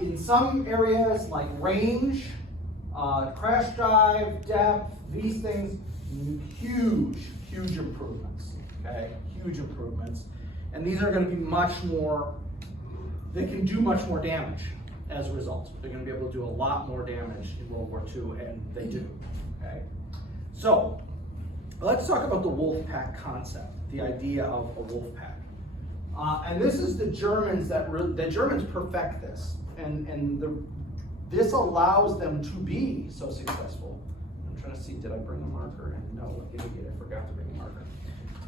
In some areas like range, crash dive, depth, these things, huge improvements, okay? Huge improvements. And these are going to be much more, they can do much more damage as a result. They're going to be able to do a lot more damage in World War II, and they do, okay? So, let's talk about the wolf pack concept, the idea of a wolf pack. And this is the Germans the Germans perfect this, and this allows them to be so successful. I'm trying to see, did I bring a marker? And no, like an idiot, I forgot to bring a marker.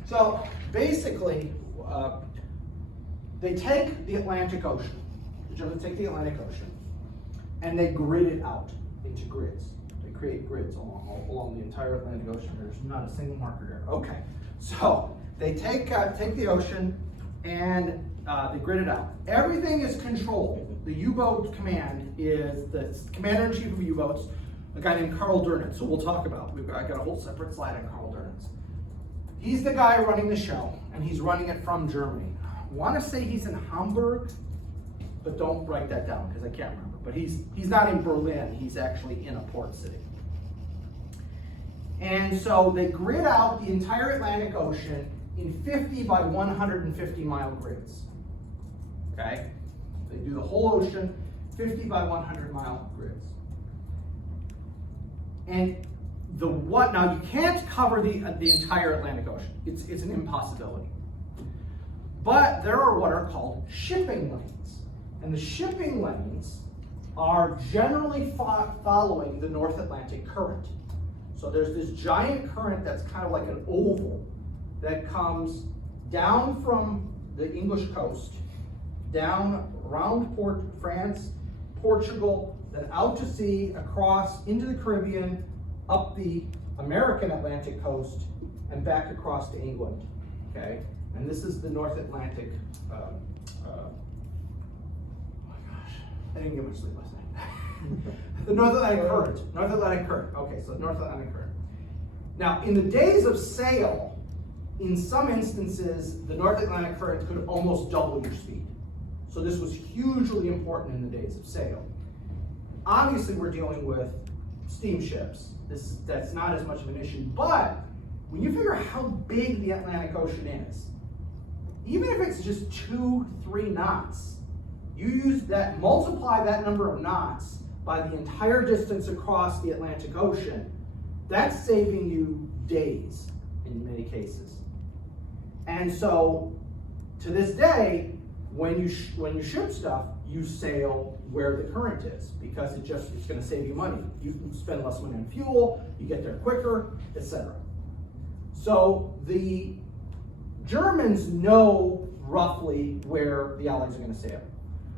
So basically, they take the Atlantic Ocean. The Germans take the Atlantic Ocean, and they grid it out into grids. They create grids along the entire Atlantic Ocean. There's not a single marker there. Okay, so they take the ocean and they grid it out. Everything is controlled. The U-boat command is the commander-in-chief of U-boats, a guy named Karl Dönitz, who we'll talk about. I got a whole separate slide on Karl Dönitz. He's the guy running the show, and he's running it from Germany. I want to say he's in Hamburg, but don't write that down because I can't remember. But he's not in Berlin. He's actually in a port city. And so they grid out the entire Atlantic Ocean in 50 by 150 mile grids. Okay? They do the whole ocean, 50 by 100 mile grids. And now you can't cover the entire Atlantic Ocean. It's an impossibility. But there are what are called shipping lanes. And the shipping lanes are generally following the North Atlantic current. So there's this giant current that's kind of like an oval that comes down from the English coast, down around France, Portugal, then out to sea, across into the Caribbean, up the American Atlantic coast, and back across to England. Okay, and this is the North Atlantic. Oh my gosh, I didn't get much sleep last night. The North Atlantic current. North Atlantic current. Okay, so North Atlantic current. Now, in the days of sail, in some instances, the North Atlantic current could almost double your speed. So this was hugely important in the days of sail. Obviously, we're dealing with steamships. That's not as much of an issue, but when you figure out how big the Atlantic Ocean is, even if it's just 2-3 knots, you use that, multiply that number of knots by the entire distance across the Atlantic Ocean, that's saving you days in many cases. And so, to this day, when you ship stuff, you sail where the current is because it's going to save you money. You can spend less money on fuel, you get there quicker, etc. So the Germans know roughly where the Allies are going to sail.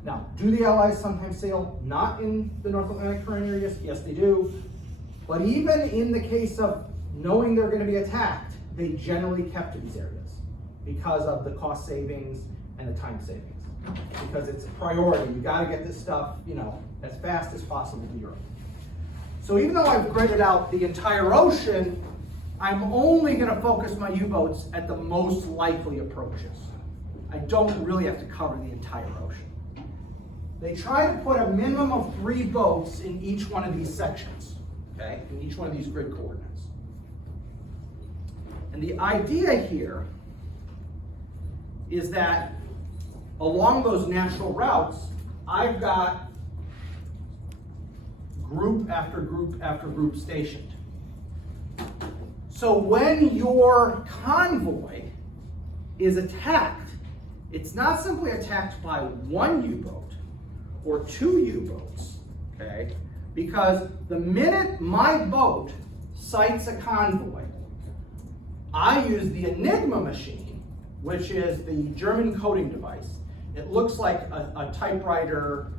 Now, do the Allies sometimes sail not in the North Atlantic current areas? Yes, they do. But even in the case of knowing they're going to be attacked, they generally kept to these areas because of the cost savings and the time savings. Because it's a priority. You got to get this stuff, as fast as possible to Europe. So even though I've gridded out the entire ocean, I'm only going to focus my U-boats at the most likely approaches. I don't really have to cover the entire ocean. They try to put a minimum of 3 boats in each one of these sections, okay? In each one of these grid coordinates. And the idea here is that along those natural routes, I've got group after group after group stationed. So when your convoy is attacked, it's not simply attacked by 1 U-boat or 2 U-boats, okay? Because the minute my boat sights a convoy, I use the Enigma machine, which is the German coding device. It looks like a typewriter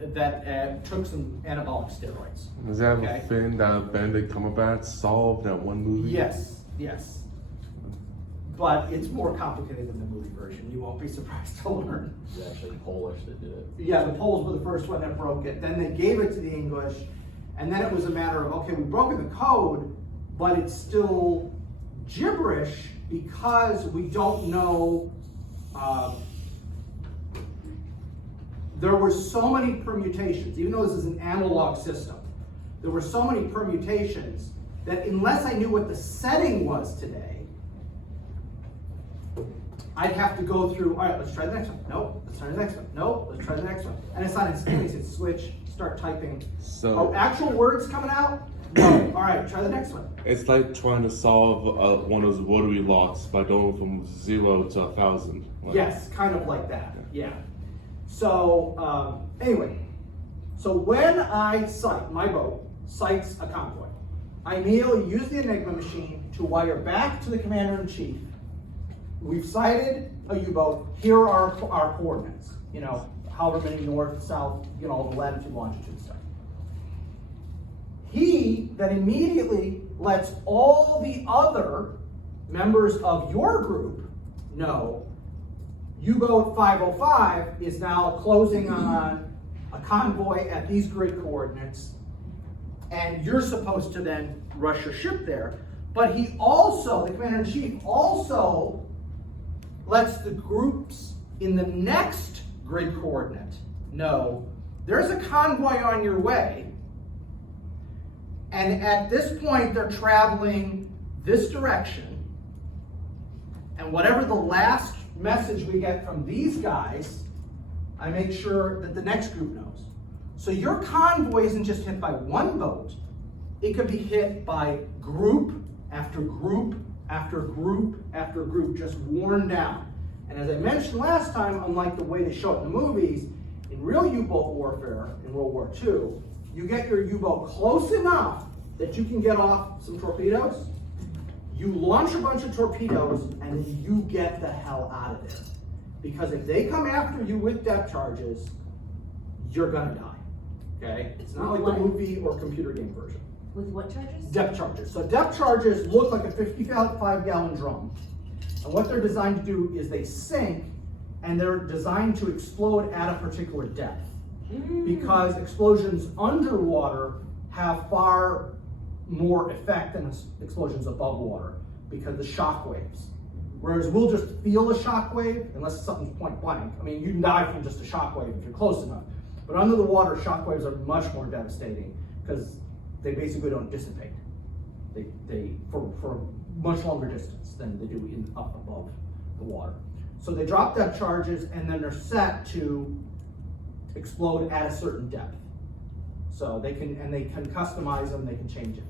that took some anabolic steroids. Does that have a fin that Benedict Cumberbatch solved that one movie? Yes. But it's more complicated than the movie version. You won't be surprised to learn. It's actually Polish that did it. Yeah, the Poles were the first one that broke it. Then they gave it to the English, and then it was a matter of, okay, we've broken the code, but it's still gibberish because we don't know there were so many permutations, even though this is an analog system, there were so many permutations that unless I knew what the setting was today, I'd have to go through, all right, let's try the next one. Nope, let's try the next one. Nope, let's try the next one. And it's not instantaneous, it's switch, start typing. So Are actual words coming out? No. All right, try the next one. it's like trying to solve one of those rotary locks by going from 0 to 1,000. Like, Yes, kind of like that, yeah. So, anyway, so when I sight, my boat sights a convoy, I immediately use the Enigma machine to wire back to the commander-in-chief. We've sighted a U-boat, here are our coordinates, you know, however many north, south, you know, the latitude, longitude stuff. He then immediately lets all the other members of your group know U-boat 505 is now closing on a convoy at these grid coordinates, and you're supposed to then rush your ship there. But he also, the commander-in-chief, also lets the groups in the next grid coordinate know there's a convoy on your way, and at this point they're traveling this direction, and whatever the last message we get from these guys, I make sure that the next group knows. So your convoy isn't just hit by one boat, it could be hit by group after group after group after group, just worn down. And as I mentioned last time, unlike the way they show it in the movies, in real U-boat warfare in World War II, you get your U-boat close enough that you can get off some torpedoes, you launch a bunch of torpedoes, and you get the hell out of there. Because if they come after you with depth charges, you're gonna die, okay? It's not like the movie or computer game version. With what charges? Depth charges. So depth charges look like a 55-gallon drum. And what they're designed to do is they sink, and they're designed to explode at a particular depth. Because explosions underwater have far more effect than explosions above water because the shock waves. Whereas we'll just feel a shock wave, unless something's point blank. I mean, you can die from just a shock wave if you're close enough. But under the water, shock waves are much more devastating because they basically don't dissipate. They for a much longer distance than they do in up above the water. So they drop depth charges, and then they're set to explode at a certain depth. So they can customize them, they can change it.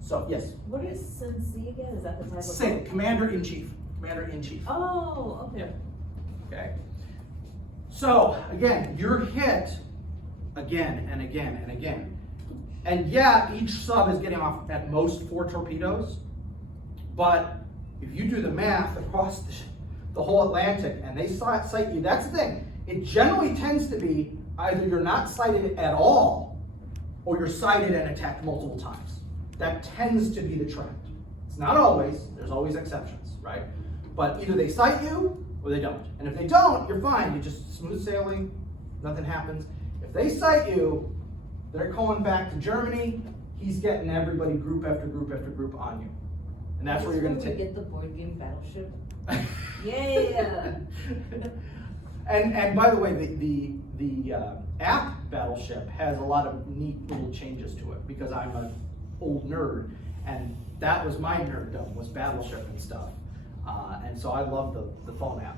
So yes. What is SINC again? Is that the type of SINC, Commander-in-Chief. Commander-in-Chief. Oh, okay. Yeah. Okay. So again, you're hit again and again and again. And yeah, each sub is getting off at most 4 torpedoes. But if you do the math across the whole Atlantic and they sight you, that's the thing. It generally tends to be either you're not sighted at all or you're sighted and attacked multiple times. That tends to be the trend. It's not always, there's always exceptions, right? But either they sight you or they don't. And if they don't, you're fine. You just smooth sailing, nothing happens. If they sight you, they're calling back to Germany. He's getting everybody group after group after group on you. And that's where you're going to take. Get the board game Battleship. Yeah. And by the way, the app Battleship has a lot of neat little changes to it because I'm an old nerd, and that was my nerddom, was Battleship and stuff. And so I love the phone app.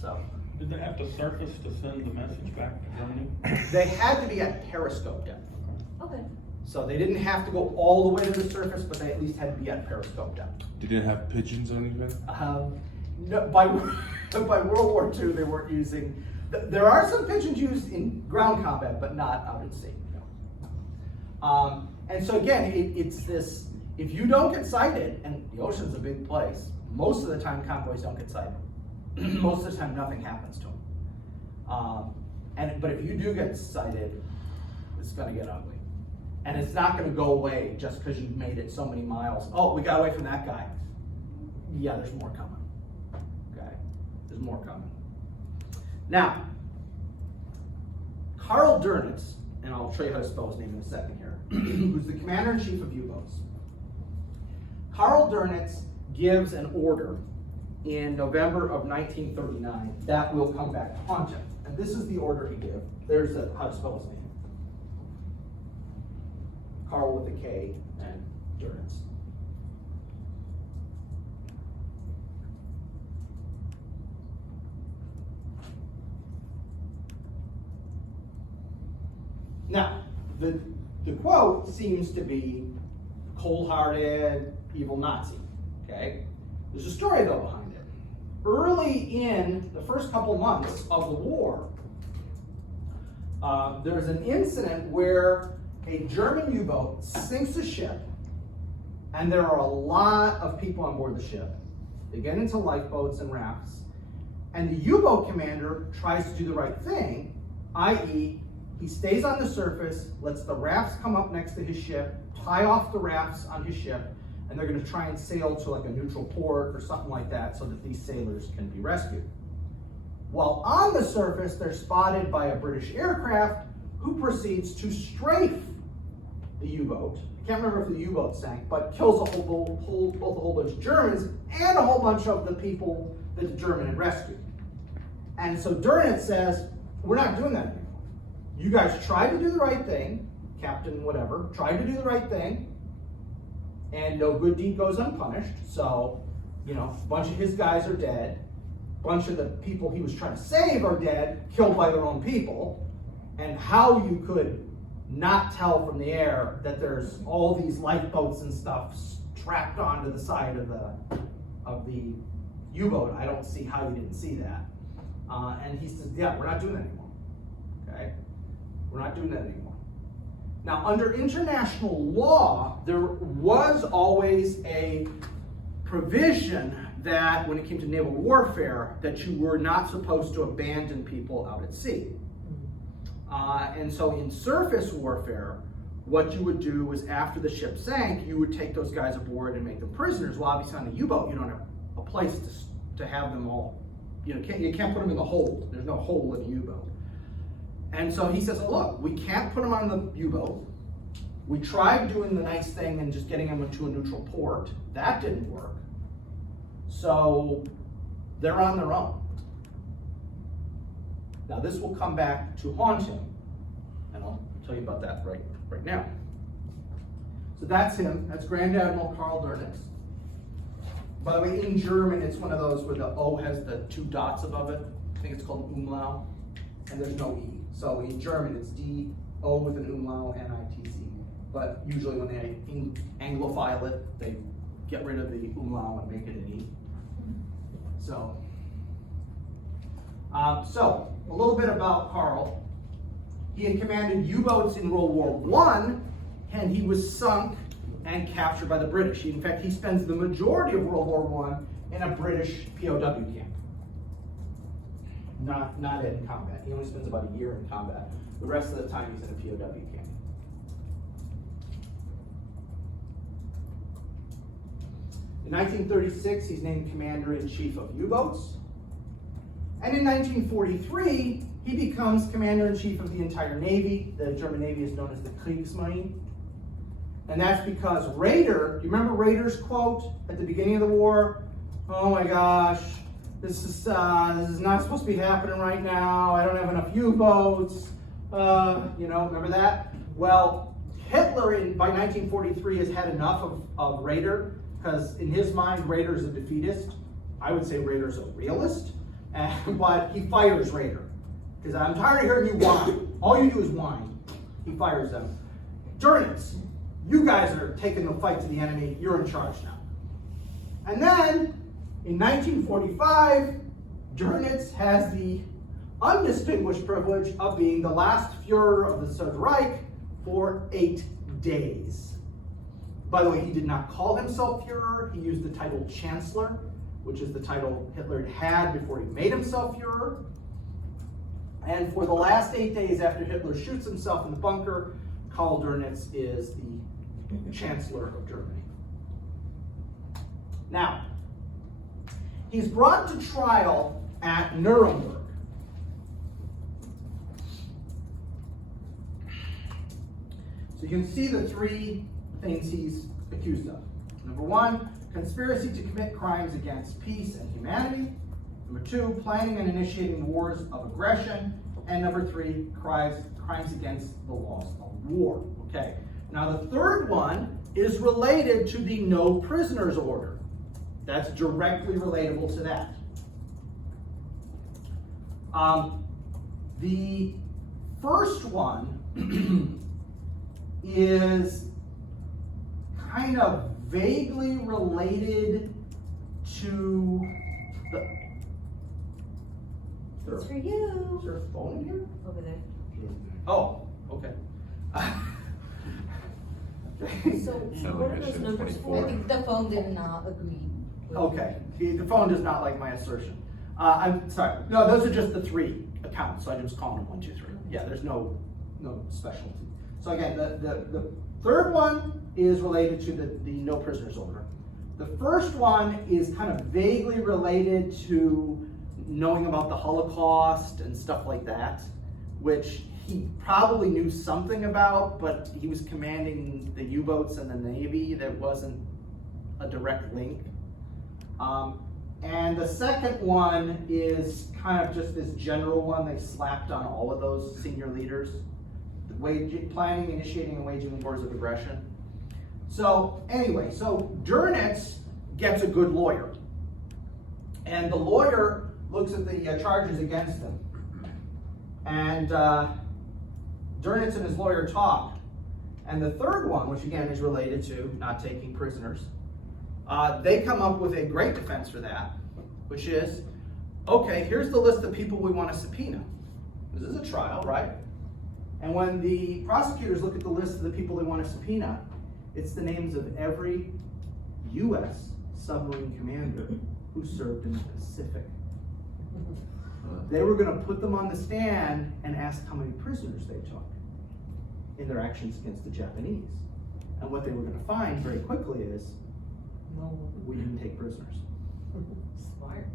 So Did they have to surface to send the message back to Germany? they had to be at periscope depth. Okay. So they didn't have to go all the way to the surface, but they at least had to be at periscope depth. They didn't have pigeons or anything? No, by World War II, they weren't using. There are some pigeons used in ground combat, but not out at sea. No. And so again, it's this. If you don't get sighted, and the ocean's a big place, most of the time convoys don't get sighted. Most of the time, nothing happens to them. But if you do get sighted, it's going to get ugly. And it's not going to go away just because you've made it so many miles. Oh, we got away from that guy. Yeah, there's more coming. Okay, there's more coming. Now, Karl Dönitz, and I'll show you how to spell his name in a second here, who's the commander-in-chief of U-boats. Karl Dönitz gives an order in November of 1939 that will come back to haunt him. And this is the order he gave. There's how to spell his name. Karl with a K and Dönitz. Now, the quote seems to be cold-hearted, evil Nazi, okay? There's a story, though, behind it. Early in the first couple months of the war, there's an incident where a German U-boat sinks a ship, and there are a lot of people on board the ship. They get into lifeboats and rafts, and the U-boat commander tries to do the right thing, i.e., he stays on the surface, lets the rafts come up next to his ship, tie off the rafts on his ship, and they're going to try and sail to like a neutral port or something like that so that these sailors can be rescued. While on the surface, they're spotted by a British aircraft who proceeds to strafe the U-boat. I can't remember if the U-boat sank, but kills both a whole bunch of Germans and a whole bunch of the people that the German had rescued. And so Dönitz says, we're not doing that anymore. You guys tried to do the right thing, Captain whatever, tried to do the right thing, and no good deed goes unpunished. So, you know, a bunch of his guys are dead. A bunch of the people he was trying to save are dead, killed by their own people. And how you could not tell from the air that there's all these lifeboats and stuff strapped onto the side of the U-boat, I don't see how you didn't see that. And he says, yeah, we're not doing that anymore, okay? We're not doing that anymore. Now, under international law, there was always a provision that when it came to naval warfare, that you were not supposed to abandon people out at sea. And so in surface warfare, what you would do was after the ship sank, you would take those guys aboard and make them prisoners. Well, obviously on a U-boat, you don't have a place to have them all. You can't put them in the hold. There's no hole in a U-boat. And so he says, look, we can't put them on the U-boat. We tried doing the nice thing and just getting them into a neutral port. That didn't work. So they're on their own. Now this will come back to haunt him. And I'll tell you about that right now. So that's him. That's Grand Admiral Karl Dönitz. By the way, in German, it's one of those where the O has the two dots above it. I think it's called umlaut. And there's no E. So in German, it's D-O with an umlaut, N-I-T-Z. But usually when they anglophile it, they get rid of the umlaut and make it an E. So a little bit about Karl. He had commanded U-boats in World War I, and he was sunk and captured by the British. In fact, he spends the majority of World War I in a British POW camp. Not in combat. He only spends about a year in combat. The rest of the time he's in a POW camp. In 1936, he's named Commander-in-Chief of U-boats. And in 1943, he becomes Commander-in-Chief of the entire Navy. The German Navy is known as the Kriegsmarine. And that's because Raeder, do you remember Raeder's quote at the beginning of the war? Oh my gosh, this is not supposed to be happening right now. I don't have enough U-boats. Remember that? Well, Hitler by 1943 has had enough of Raeder, because in his mind, Raeder is a defeatist. I would say Raeder is a realist, but he fires Raeder. Because I'm tired of hearing you whine. All you do is whine. He fires them. Dönitz, you guys are taking the fight to the enemy. You're in charge now. And then, in 1945, Dönitz has the undistinguished privilege of being the last Führer of the Third Reich for 8 days. By the way, he did not call himself Führer. He used the title Chancellor, which is the title Hitler had before he made himself Führer. And for the last 8 days after Hitler shoots himself in the bunker, Karl Dönitz is the Chancellor of Germany. Now, he's brought to trial at Nuremberg. So you can see the three things he's accused of. Number one, conspiracy to commit crimes against peace and humanity. Number 2, planning and initiating wars of aggression. And number 3, crimes against the laws of war. Okay. Now the third one is related to the no prisoners order. That's directly relatable to that. The first one is kind of vaguely related to the... It's for you. Is there a phone in here? Over there. Oh, okay. So Sound what like are I those should numbers 24. for? I think the phone did not agree. with- Okay, the phone does not like my assertion. I'm sorry. No, those are just the 3 accounts, so I just call them 1, 2, 3. Yeah, there's no specialty. So again, the third one is related to the no prisoners order. The first one is kind of vaguely related to knowing about the Holocaust and stuff like that, which he probably knew something about, but he was commanding the U-boats and the Navy. That wasn't a direct link. And the second one is kind of just this general one they slapped on all of those senior leaders. The planning, initiating, and waging wars of aggression. So anyway, so Dönitz gets a good lawyer. And the lawyer looks at the charges against him. And Dönitz and his lawyer talk. And the third one, which again is related to not taking prisoners, they come up with a great defense for that, which is, okay, here's the list of people we want to subpoena. This is a trial, right? And when the prosecutors look at the list of the people they want to subpoena, it's the names of every U.S. submarine commander who served in the Pacific. They were going to put them on the stand and ask how many prisoners they took in their actions against the Japanese. And what they were going to find very quickly is, No. we didn't take prisoners. Smart.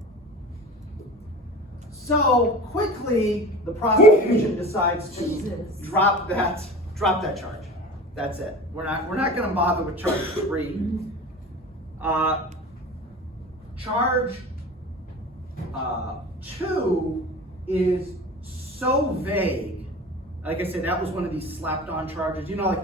So quickly, the prosecution decides to Jesus. drop that charge. That's it. We're not going to bother with charge 3. Charge 2 is so vague. Like I said, that was one of these slapped-on charges. You know, like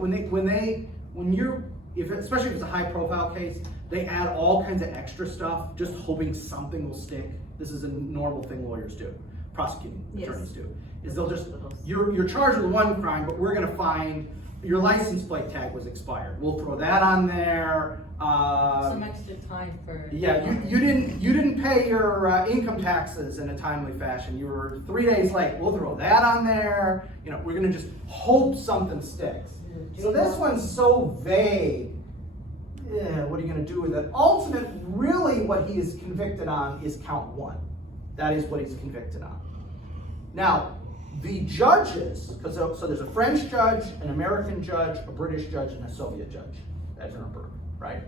especially if it's a high-profile case, they add all kinds of extra stuff, just hoping something will stick. This is a normal thing lawyers do, prosecuting attorneys do. Is they'll just, you're charged with one crime, but we're going to find your license plate tag was expired. We'll throw that on there. Some extra time for. Yeah, you didn't pay your income taxes in a timely fashion. You were 3 days late. We'll throw that on there. You know, we're going to just hope something sticks. So this one's so vague. Yeah, what are you going to do with it? Ultimately, really what he is convicted on is count 1. That is what he's convicted on. Now, the judges, so there's a French judge, an American judge, a British judge, and a Soviet judge at Nuremberg, right?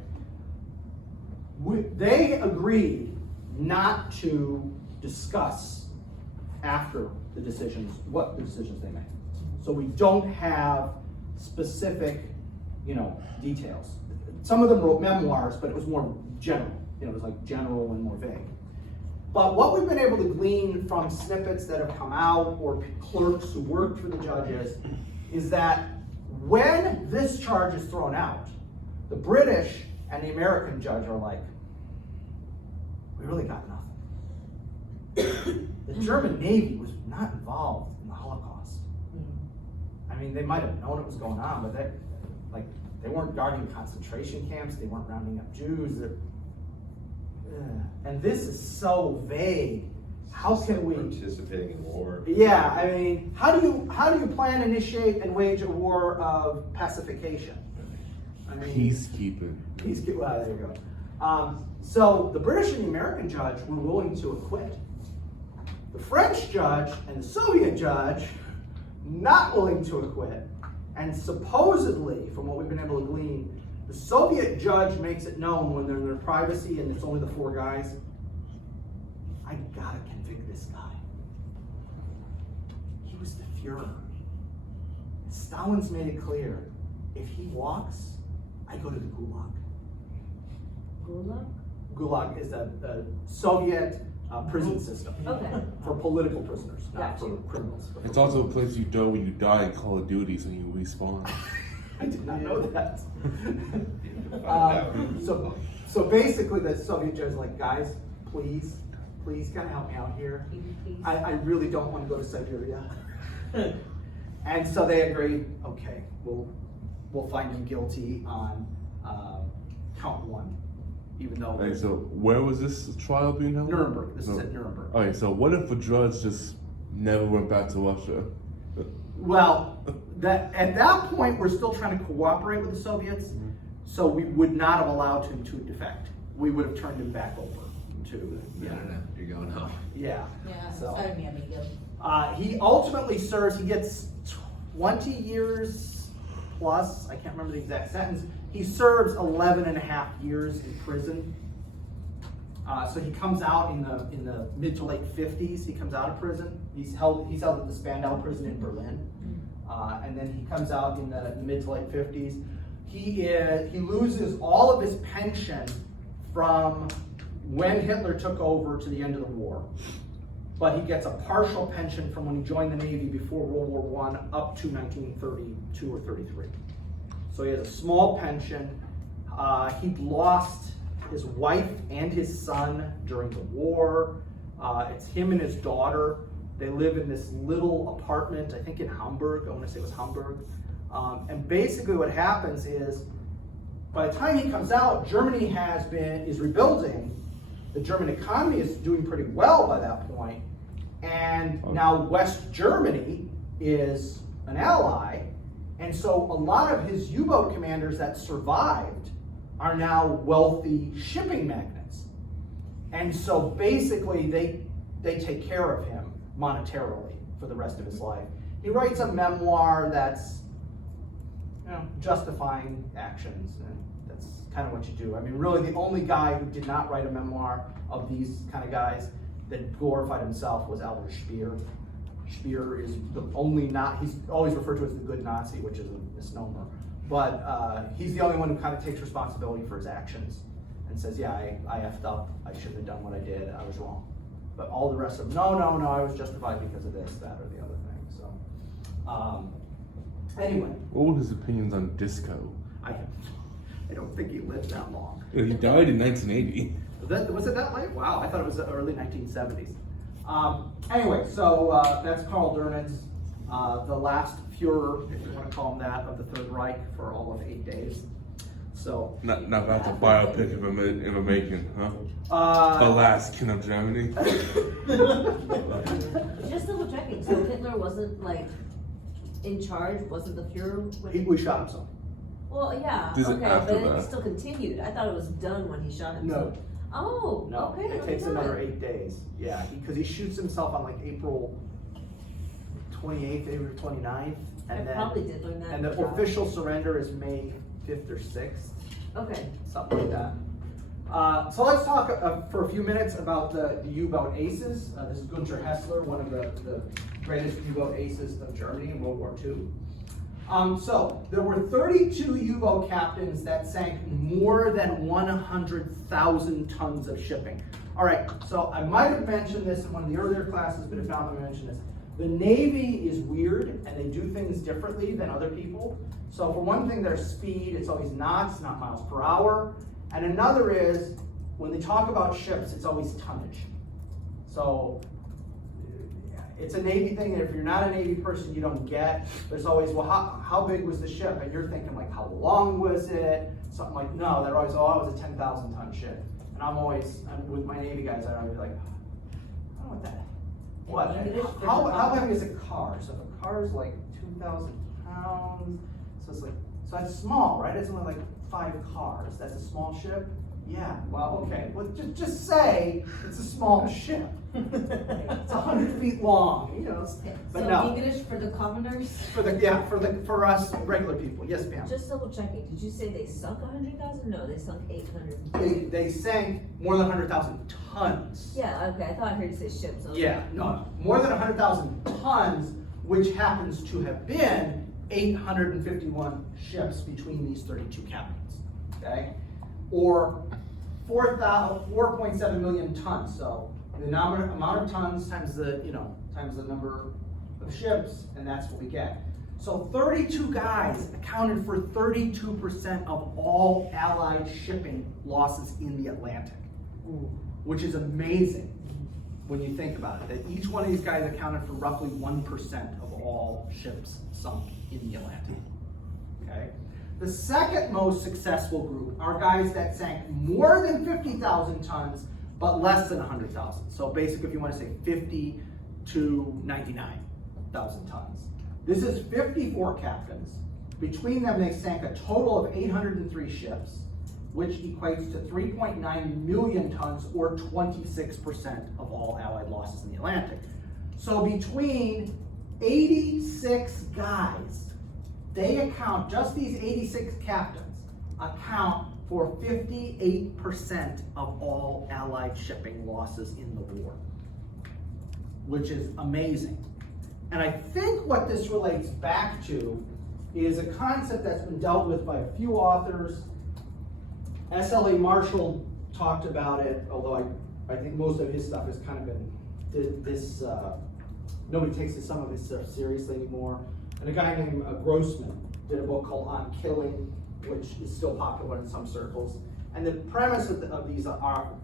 They agreed not to discuss after the decisions, what the decisions they made. So we don't have specific, details. Some of them wrote memoirs, but it was more general. It was like general and more vague. But what we've been able to glean from snippets that have come out or clerks who worked for the judges is that when this charge is thrown out, the British and the American judge are like, we really got nothing. The German Navy was not involved in the Holocaust. I mean, they might have known it was going on, but they weren't guarding concentration camps. They weren't rounding up Jews. And this is so vague. How can we participating in war? Yeah, I mean, how do you plan, initiate, and wage a war of pacification? I mean, Peacekeeping. Well, there you go. So the British and the American judge were willing to acquit. The French judge and the Soviet judge not willing to acquit. And supposedly, from what we've been able to glean, the Soviet judge makes it known when they're in their privacy and it's only the 4 guys, I gotta convict this guy. He was the Fuhrer. Stalin's made it clear, if he walks, I go to the Gulag. Gulag? Gulag is a Soviet prison system. Okay. For political prisoners, not Got for you. criminals. but for It's also a prisoners. place you go when you die in Call of Duty, so you respawn. I did not know that. So basically, the Soviet judge is like, guys, please kind of help me out here. I really don't want to go to Siberia. And so they agree, okay, we'll find him guilty on count 1, even though Okay, so where was this trial being held? Nuremberg. This is at Nuremberg. Okay, so what if the judge just never went back to Russia? Well, at that point, we're still trying to cooperate with the Soviets, so we would not have allowed him to defect. We would have turned him back over to. No, you're going home. Yeah. Yeah, So sorry, mi amigo. he ultimately serves. He gets 20 years plus. I can't remember the exact sentence. He serves 11 and a half years in prison. So he comes out in the mid to late 50s. He comes out of prison. He's held at the Spandau prison in Berlin, and then he comes out in the mid to late 50s. He loses all of his pension from when Hitler took over to the end of the war, but he gets a partial pension from when he joined the Navy before World War I up to 1932 or 33. So he has a small pension. He lost his wife and his son during the war. It's him and his daughter. They live in this little apartment, I think in Hamburg. I want to say it was Hamburg. And basically what happens is, by the time he comes out, Germany is rebuilding. The German economy is doing pretty well by that point. And now West Germany is an ally. And so a lot of his U-boat commanders that survived are now wealthy shipping magnates. And so basically they take care of him monetarily for the rest of his life. He writes a memoir that's justifying actions, and that's kind of what you do. I mean, really the only guy who did not write a memoir of these kind of guys that glorified himself was Albert Speer. Speer is the only he's always referred to as the good Nazi, which is a misnomer. But he's the only one who kind of takes responsibility for his actions and says, yeah, I effed up. I shouldn't have done what I did. I was wrong. But all the rest of them, no, I was justified because of this, that, or the other thing. So, anyway. What were his opinions on disco? I don't think he lived that long. He died in 1980. Was it that late? Wow, I thought it was the early 1970s. Anyway, so that's Karl Dönitz, the last Führer, if you want to call him that, of the Third Reich for all of 8 days. So Not that's a biopic of him in the making, huh? The last king of Germany. Just double checking, so Hitler wasn't like in charge, wasn't the Fuhrer? we shot himself. Well, yeah, This is okay, after but that. it still continued. I thought it was done when he shot himself. No. Oh, No, okay. it takes another 8 days. Yeah, because he shoots himself on like April 28th, April 29th. I And then, probably did learn that. and the official surrender is May 5th or 6th, Okay. something like that. So let's talk for a few minutes about the U-boat aces. This is Gunther Hessler, one of the greatest U-boat aces of Germany in World War II. So there were 32 U-boat captains that sank more than 100,000 tons of shipping. All right, so I might have mentioned this in one of the earlier classes, but if not, I'm going to mention this. The Navy is weird, and they do things differently than other people. So for one thing, their speed, it's always knots, not miles per hour. And another is, when they talk about ships, it's always tonnage. So it's a Navy thing, and if you're not a Navy person, you don't get. There's always, well, how big was the ship? And you're thinking, like, how long was it? Something like, no, they're always, oh, it was a 10,000 ton ship. And with my Navy guys, I'd always be like, I don't know what that. What? How heavy is a car? So if a car is like 2,000 pounds, so it's like, so that's small, right? It's only like 5 cars. That's a small ship? Yeah, well, okay. Well, just say it's a small ship. It's 100 feet long, you know. But So no, English for the commoners? for us regular people. Yes, ma'am. Just double checking. Did you say they sunk 100,000? No, they sunk 800. They sank more than 100,000 tons. Yeah, okay. I thought I heard you say ships. Okay. Yeah, no, more than 100,000 tons, which happens to have been 851 ships between these 32 captains, okay? Or 4.7 million tons, so The amount of tons times the, times the number of ships, and that's what we get. So 32 guys accounted for 32% of all Allied shipping losses in the Atlantic, which is amazing when you think about it, that each one of these guys accounted for roughly 1% of all ships sunk in the Atlantic, okay? The second most successful group are guys that sank more than 50,000 tons, but less than 100,000. So basically, if you want to say 50 to 99,000 tons. This is 54 captains. Between them, they sank a total of 803 ships, which equates to 3.9 million tons, or 26% of all Allied losses in the Atlantic. So between 86 guys, they account, just these 86 captains, account for 58% of all Allied shipping losses in the war, which is amazing. And I think what this relates back to is a concept that's been dealt with by a few authors. S.L.A. Marshall talked about it, although I think most of his stuff has kind of been nobody takes some of his stuff seriously anymore. And a guy named Grossman did a book called On Killing, which is still popular in some circles. And the premise of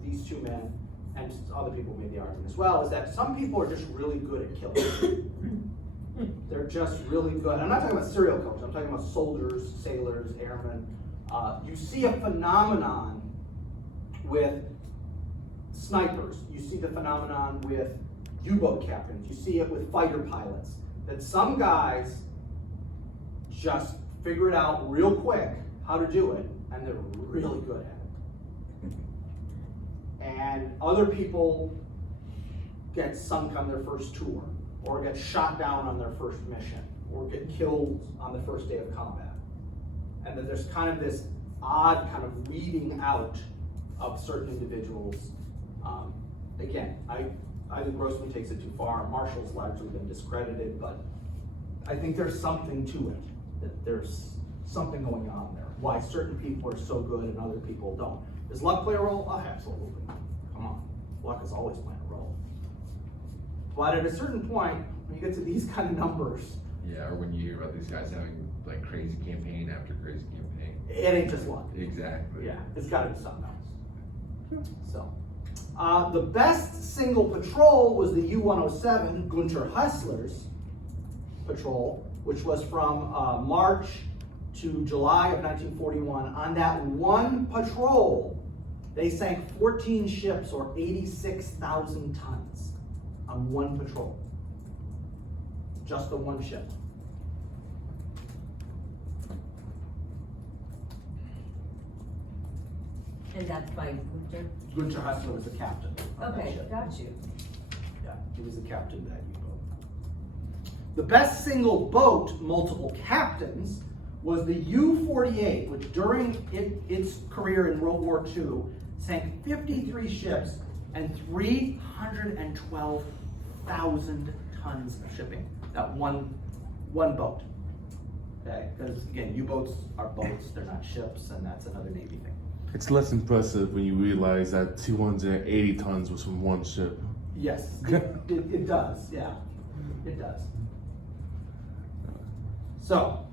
these two men, and other people made the argument as well, is that some people are just really good at killing. They're just really good. I'm not talking about serial killers. I'm talking about soldiers, sailors, airmen. You see a phenomenon with snipers. You see the phenomenon with U-boat captains. You see it with fighter pilots. That some guys just figure it out real quick how to do it, and they're really good at it. And other people get sunk on their first tour, or get shot down on their first mission, or get killed on the first day of combat. And that there's kind of this odd kind of weeding out of certain individuals. Again, I think Grossman takes it too far. Marshall's largely been discredited, but I think there's something to it, that there's something going on there. Why certain people are so good and other people don't. Does luck play a role? Oh, absolutely. Come on. Luck is always playing a role. But at a certain point, when you get to these kind of numbers, yeah, or when you hear about these guys having like crazy campaign after crazy campaign. it ain't just luck. Exactly. Yeah, it's got to be something else. So, the best single patrol was the U-107 Gunter Hessler's patrol, which was from March to July of 1941. On that one patrol, they sank 14 ships, or 86,000 tons on one patrol. Just the one ship. And that's by Gunter? Gunter Hessler was the captain of that Okay, ship. got you. Yeah, he was the captain of that U-boat. The best single boat, multiple captains, was the U-48, which during its career in World War II sank 53 ships and 312,000 tons of shipping. That one boat. Okay, because again, U-boats are boats; they're not ships, and that's another Navy thing. It's less impressive when you realize that 280 tons was from one ship. Yes, it does. Yeah, it does. So,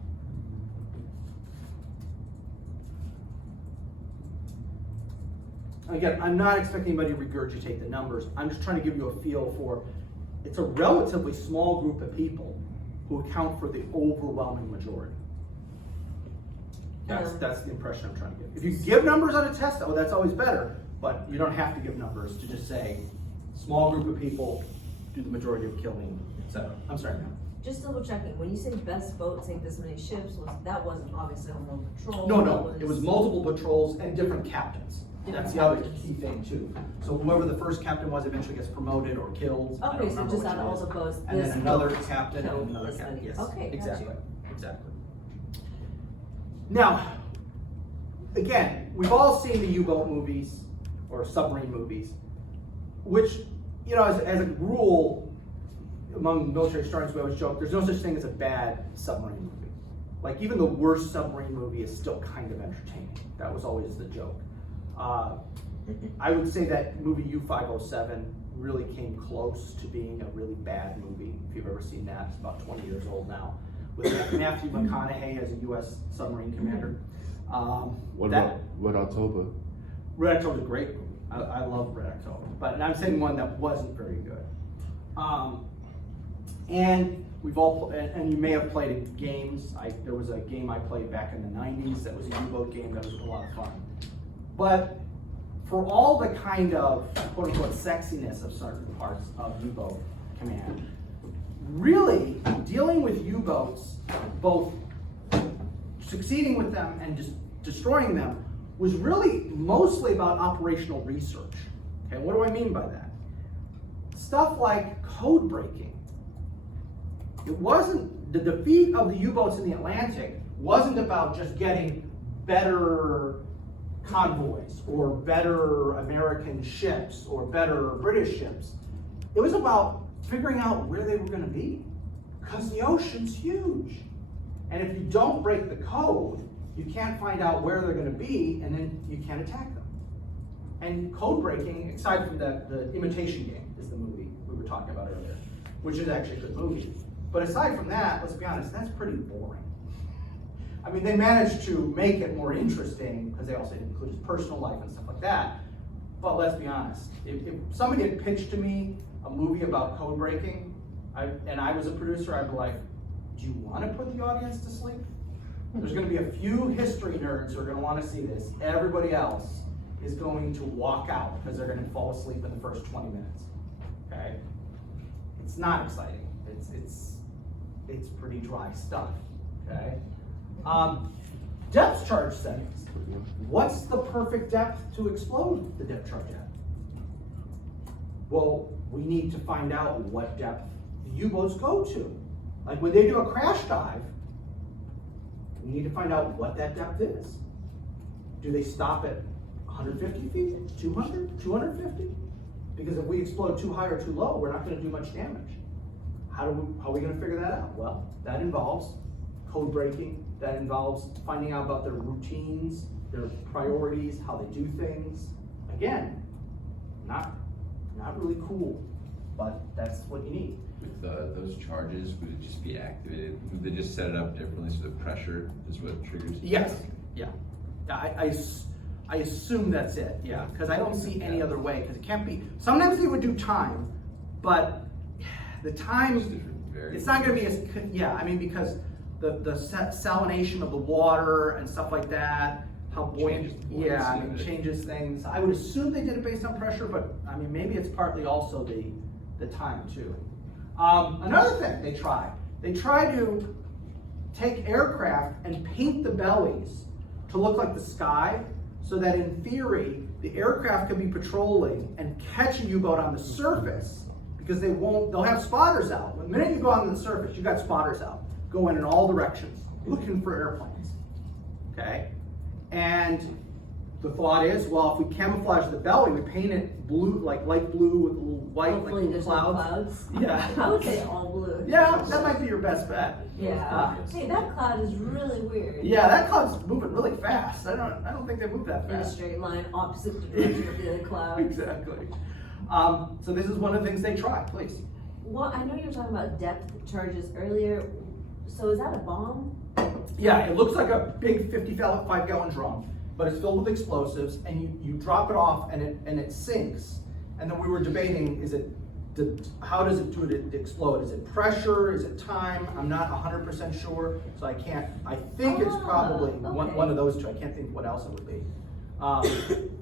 again, I'm not expecting anybody to regurgitate the numbers. I'm just trying to give you a feel for, it's a relatively small group of people who account for the overwhelming majority. That's the impression I'm trying to give. If you give numbers on a test, oh, that's always better, but you don't have to give numbers to just say, small group of people do the majority of killing, etc. I'm sorry, ma'am. Just double checking, when you say best boat sank this many ships, that wasn't obviously on one patrol? No, it was multiple patrols and different captains. That's the other key thing too. So whoever the first captain was eventually gets promoted or killed. I don't Okay, so remember just which on it all is. the boats. And this then another boat captain killed and another this captain. many. Yes, Okay, got exactly, you. exactly. Now, again, we've all seen the U-boat movies or submarine movies, which, you know, as a rule, among military historians, we always joke, there's no such thing as a bad submarine movie. Like, even the worst submarine movie is still kind of entertaining. That was always the joke. I would say that movie U-507 really came close to being a really bad movie. If you've ever seen that, it's about 20 years old now, with Matthew McConaughey as a U.S. submarine commander. What that- about Red October? Red October is a great movie. I love Red October, but I'm saying one that wasn't very good. And we've all, and you may have played games. There was a game I played back in the 90s that was a U-boat game that was a lot of fun. But for all the kind of quote unquote sexiness of certain parts of U-boat command, really dealing with U-boats, both succeeding with them and just destroying them, was really mostly about operational research. Okay, what do I mean by that? Stuff like code breaking. It wasn't, the defeat of the U-boats in the Atlantic wasn't about just getting better convoys or better American ships or better British ships. It was about figuring out where they were going to be, because the ocean's huge. And if you don't break the code, you can't find out where they're going to be, and then you can't attack them. And code breaking, aside from the Imitation Game is the movie we were talking about earlier, which is actually a good movie. But aside from that, let's be honest, that's pretty boring. I mean, they managed to make it more interesting because they also included his personal life and stuff like that. But let's be honest, if somebody had pitched to me a movie about code breaking, and I was a producer, I'd be like, do you want to put the audience to sleep? There's going to be a few history nerds who are going to want to see this. Everybody else is going to walk out because they're going to fall asleep in the first 20 minutes. Okay? It's not exciting. It's pretty dry stuff. Okay? Depth charge settings. What's the perfect depth to explode the depth charge at? Well, we need to find out what depth the U-boats go to. Like when they do a crash dive, we need to find out what that depth is. Do they stop at 150 feet, 200, 250? Because if we explode too high or too low, we're not going to do much damage. How are we going to figure that out? Well, that involves code breaking. That involves finding out about their routines, their priorities, how they do things. Again, not really cool, but that's what you need. With those charges, would it just be activated? Would they just set it up differently so the pressure is what triggers it? Yes. Yeah. I assume that's it. Yeah, because I don't see any other way. Because it can't be. Sometimes they would do time, but the time it's not going to be as I mean, because the salination of the water and stuff like that, how buoyant. Yeah, I mean, changes things. I would assume they did it based on pressure, but I mean, maybe it's partly also the time too. Another thing they try to take aircraft and paint the bellies to look like the sky, so that in theory, the aircraft can be patrolling and catch a U-boat on the surface, because they'll have spotters out. The minute you go onto the surface, you got spotters out, going in all directions, looking for airplanes, okay? And the thought is, well, if we camouflage the belly, we paint it blue, like light blue with a little white, Hopefully like little there's clouds. no clouds. Yeah. I would say all blue. Yeah, that might be your best bet. Yeah. Hey, that cloud is really weird. Yeah, that cloud's moving really fast. I don't think they move that In a fast. straight line, opposite the direction of the other cloud. Exactly. So this is one of the things they try, please. Well, I know you were talking about depth charges earlier. So is that a bomb? Yeah, it looks like a big 55-gallon drum, but it's filled with explosives, and you drop it off, and it sinks. And then we were debating, how does it do it to explode? Is it pressure? Is it time? I'm not 100% sure, so I think it's probably okay. one of those two. I can't think what else it would be.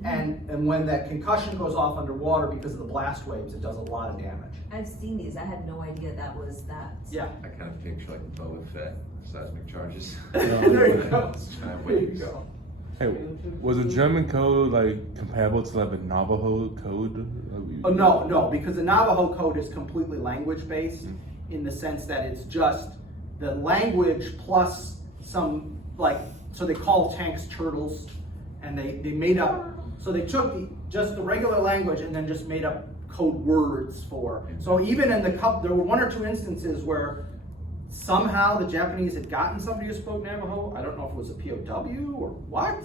And when that concussion goes off underwater because of the blast waves, it does a lot of damage. I've seen these. I had no idea that was that. Yeah. I kind of picture like Boba Fett seismic charges. There you go. Giant There you waves. go. Hey, was the German code like comparable to like the Navajo code? Oh, no, because the Navajo code is completely language-based in the sense that it's just the language plus some, so they call tanks turtles, and they made up, so they took just the regular language and then just made up code words for. So even in there were one or two instances where somehow the Japanese had gotten somebody who spoke Navajo. I don't know if it was a POW or what.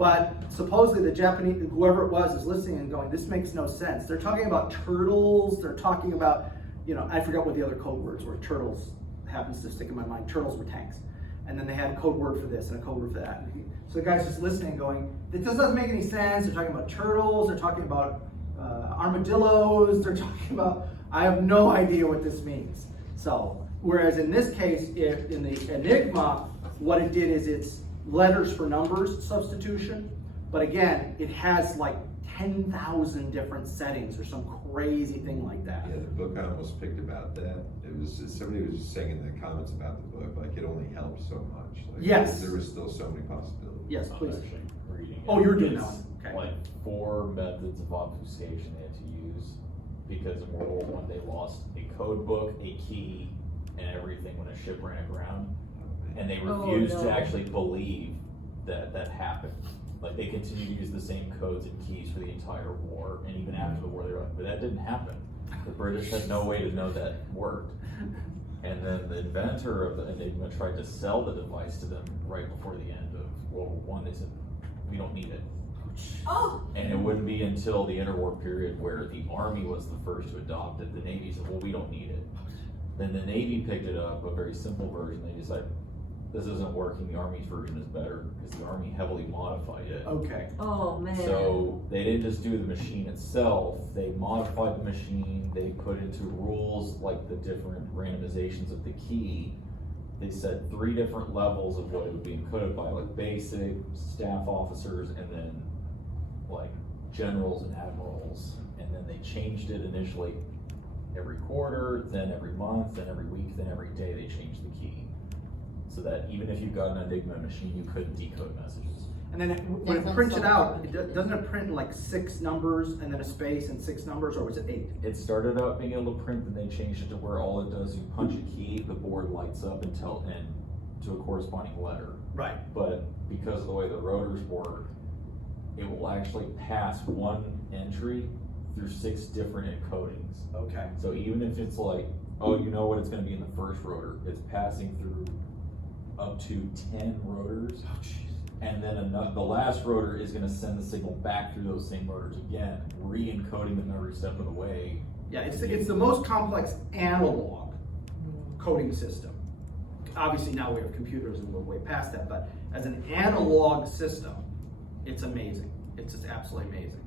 But supposedly the Japanese, whoever it was, is listening and going, this makes no sense. They're talking about turtles, they're talking about, I forgot what the other code words were. Turtles happens to stick in my mind. Turtles were tanks. And then they had a code word for this and a code word for that. So the guy's just listening and going, this doesn't make any sense. They're talking about turtles, they're talking about armadillos, they're talking about, I have no idea what this means. So, whereas in this case, in the Enigma, what it did is it's letters for numbers substitution, but again, it has like 10,000 different settings or some crazy thing like that. Yeah, the book I almost picked about that. It was somebody was just saying in the comments about the book, like it only helped so much. Like, Yes. there was still so many possibilities. Yes, I'm please. actually reading it. Oh, you're doing It's that one. Okay. Like 4 methods of obfuscation they had to use because in World War I they lost a code book, a key, and everything when a ship ran aground. And they Oh, refused no. to actually believe that that happened. Like they continued to use the same codes and keys for the entire war, and even after the war they were like, but that didn't happen. The British had no way to know that worked. And then the inventor of the Enigma tried to sell the device to them right before the end of World War I. They said, we don't need it. Oh, And it wouldn't be until the interwar period where the Army was the first to adopt it, the Navy said, well, we don't need it. Then the Navy picked it up, a very simple version. They decided, this isn't working, the Army's version is better, because the Army heavily modified it. Okay. oh, man. So they didn't just do the machine itself, they modified the machine, they put into rules like the different randomizations of the key. They set 3 different levels of what it would be encoded by, like basic, staff officers, and then like generals and admirals. And then they changed it initially every quarter, then every month, then every week, then every day they changed the key. So that even if you got an Enigma machine, you couldn't decode messages. And then when it prints it out, doesn't it print like 6 numbers and then a space and 6 numbers, or was it 8? It started out being able to print, and they changed it to where all it does, you punch a key, the board lights up and to a corresponding letter. Right. But because of the way the rotors work, it will actually pass one entry through 6 different encodings. Okay. So even if it's like, oh, you know what it's gonna be in the first rotor, it's passing through up to 10 rotors. Oh, jeez. And then the last rotor is gonna send the signal back through those same rotors again, re-encoding them every step of the way. Yeah, it's the most complex analog coding system. Obviously now we have computers and we're way past that, but as an analog system, it's amazing. It's just absolutely amazing.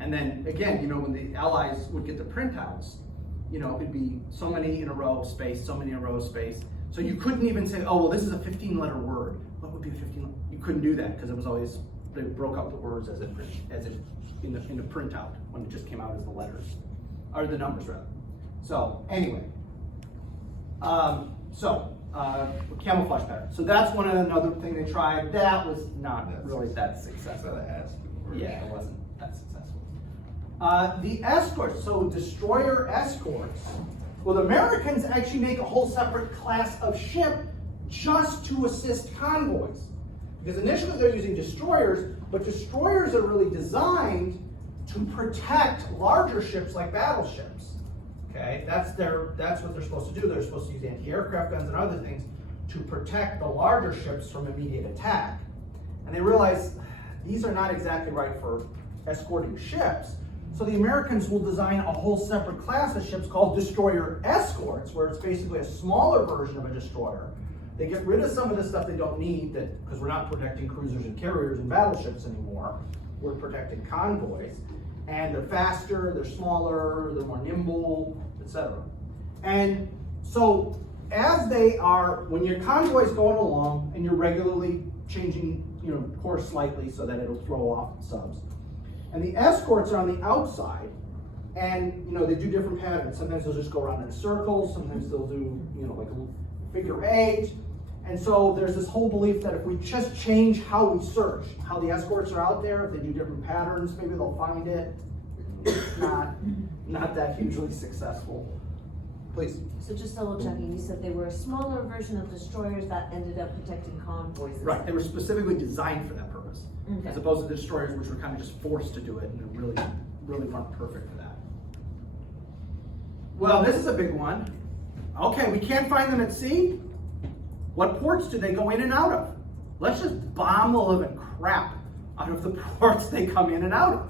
And then again, when the Allies would get the printouts, it'd be so many in a row, space, so many in a row, space. So you couldn't even say, oh, well, this is a 15-letter word. What would be a 15? You couldn't do that because it was always, they broke up the words as it in the printout when it just came out as the letters, or the numbers rather. So anyway, camouflage pattern. So that's another thing they tried. That was not really that successful. That's not a ASCII. Yeah, it wasn't that successful. The escorts, so destroyer escorts. Well, the Americans actually make a whole separate class of ship just to assist convoys. Because initially they're using destroyers, but destroyers are really designed to protect larger ships like battleships. Okay, that's what they're supposed to do. They're supposed to use anti-aircraft guns and other things to protect the larger ships from immediate attack. And they realize these are not exactly right for escorting ships. So the Americans will design a whole separate class of ships called destroyer escorts, where it's basically a smaller version of a destroyer. They get rid of some of the stuff they don't need, because we're not protecting cruisers and carriers and battleships anymore. We're protecting convoys. And they're faster, they're smaller, they're more nimble, etc. And so as they are, when your convoy's going along and you're regularly changing course slightly so that it'll throw off subs, and the escorts are on the outside, and they do different patterns. Sometimes they'll just go around in a circle, sometimes they'll do like a figure 8. And so there's this whole belief that if we just change how we search, how the escorts are out there, if they do different patterns, maybe they'll find it. It's not that hugely successful. Please. So just double checking, you said they were a smaller version of destroyers that ended up protecting convoys. Right, they were specifically designed for that purpose, Okay. as opposed to the destroyers, which were kind of just forced to do it, and they really weren't perfect for that. Well, this is a big one. Okay, we can't find them at sea. What ports do they go in and out of? Let's just bomb the living crap out of the ports they come in and out of.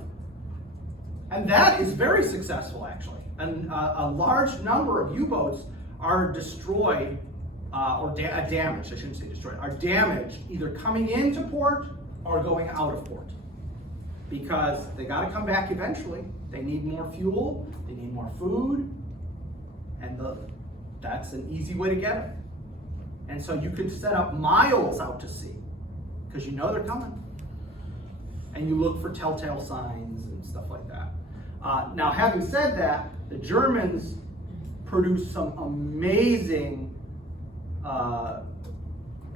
And that is very successful, actually. And a large number of U-boats are destroyed, or damaged, I shouldn't say destroyed, are damaged either coming into port or going out of port. Because they gotta come back eventually. They need more fuel, they need more food, and that's an easy way to get it. And so you could set up miles out to sea, because you know they're coming. And you look for telltale signs and stuff like that. Now, having said that, the Germans produced some amazing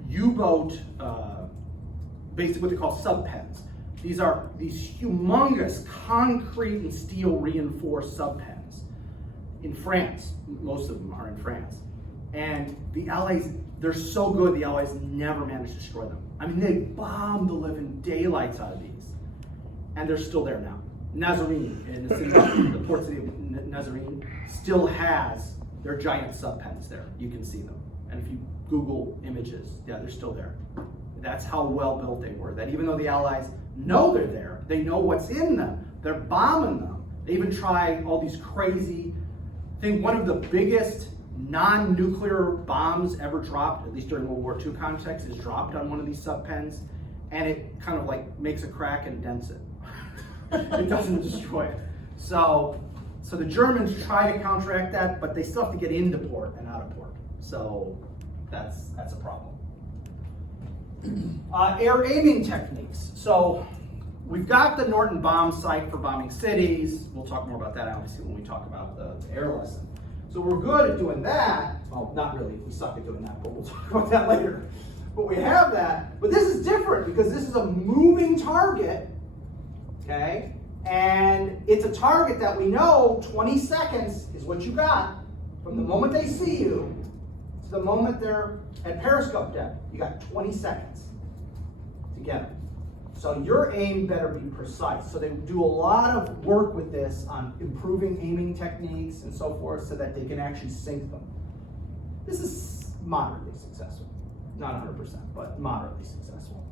U-boat, basically what they call subpens. These are these humongous concrete and steel reinforced subpens in France. Most of them are in France. And the Allies, they're so good, the Allies never managed to destroy them. I mean, they bombed the living daylights out of these. And they're still there now. Nazarene, in the port city of Nazarene, still has their giant subpens there. You can see them. And if you Google images, yeah, they're still there. That's how well built they were. That even though the Allies know they're there, they know what's in them, they're bombing them. They even try all these crazy things. One of the biggest non-nuclear bombs ever dropped, at least during World War II context, is dropped on one of these subpens, and it kind of like makes a crack and dents it. It doesn't destroy it. So the Germans try to counteract that, but they still have to get into port and out of port. So that's a problem. Air aiming techniques. So we've got the Norton bomb sight for bombing cities. We'll talk more about that obviously when we talk about the air lesson. So we're good at doing that. Well, not really, we suck at doing that, but we'll talk about that later. But we have that, but this is different because this is a moving target, okay? And it's a target that we know 20 seconds is what you got from the moment they see you to the moment they're at periscope depth. You got 20 seconds to get them. So your aim better be precise. So they do a lot of work with this on improving aiming techniques and so forth so that they can actually sink them. This is moderately successful. Not 100%, but moderately successful.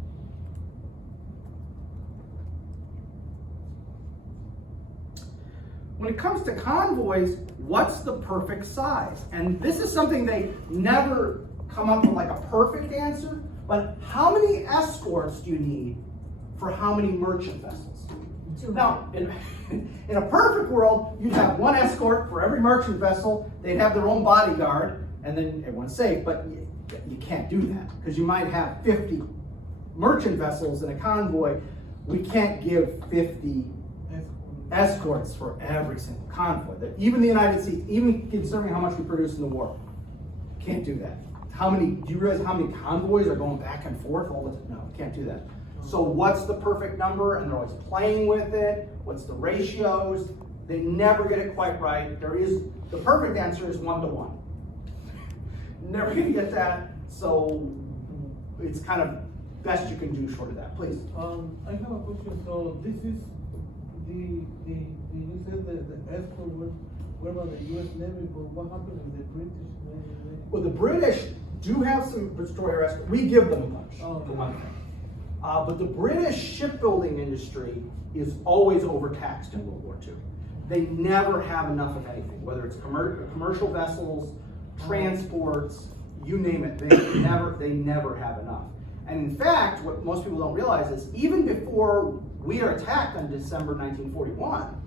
When it comes to convoys, what's the perfect size? And this is something they never come up with like a perfect answer, but how many escorts do you need for how many merchant vessels? 200. Now, in a perfect world, you'd have one escort for every merchant vessel, they'd have their own bodyguard, and then everyone's safe, but you can't do that, because you might have 50 merchant vessels in a convoy. We can't give 50 escorts for every single convoy. Even the United States, even considering how much we produce in the war, can't do that. Do you realize how many convoys are going back and forth all the time? No, can't do that. So what's the perfect number? And they're always playing with it. What's the ratios? They never get it quite right. The perfect answer is 1 to 1. Never gonna get that. So it's kind of best you can do short of that. Please. I have a question. So this is you said the escort were by the U.S. Navy, but what happened with the British Navy? Well, the British do have some destroyer escorts. We give them a bunch, Oh, for one thing. But the British shipbuilding industry is always overtaxed in World War II. They never have enough of anything, whether it's commercial vessels, transports, you name it, they never have enough. And in fact, what most people don't realize is even before we are attacked on December 1941,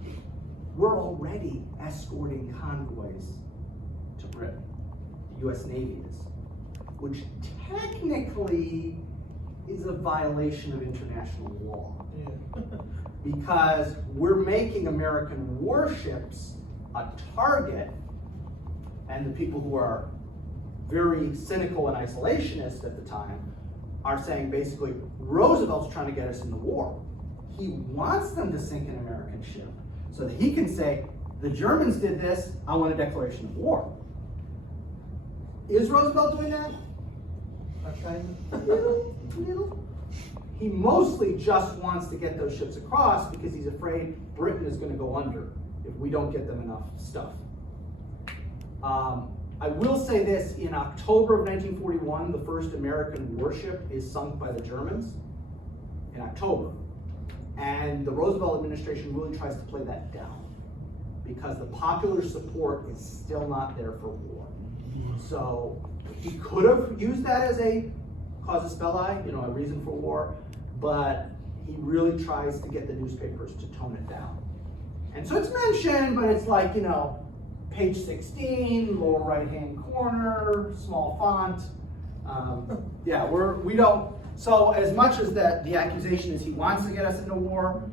we're already escorting convoys to Britain. The US Navy is, which technically is a violation of international law. Yeah. Because we're making American warships a target, and the people who are very cynical and isolationist at the time are saying basically, Roosevelt's trying to get us in the war. He wants them to sink an American ship so that he can say, the Germans did this, I want a declaration of war. Is Roosevelt doing that? Little. He mostly just wants to get those ships across because he's afraid Britain is going to go under if we don't get them enough stuff. I will say this, in October of 1941, the first American warship is sunk by the Germans. In October. And the Roosevelt administration really tries to play that down because the popular support is still not there for war. So he could have used that as a casus belli, you know, a reason for war, but he really tries to get the newspapers to tone it down. And so it's mentioned, but it's like, you know, page 16, lower right-hand corner, small font. Yeah, we don't, so as much as that the accusation is he wants to get us into war,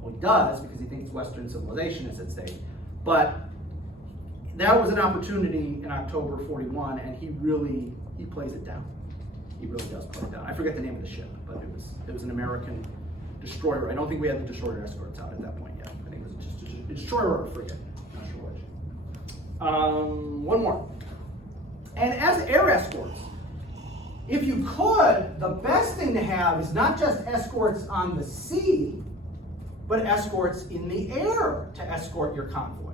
well, he does because he thinks Western civilization is at stake, but that was an opportunity in October 41, and he plays it down. He really does play it down. I forget the name of the ship, but it was an American destroyer. I don't think we had the destroyer escorts out at that point yet. I think it was just a destroyer or a frigate. Not sure which. One more. And as air escorts, if you could, the best thing to have is not just escorts on the sea, but escorts in the air to escort your convoy.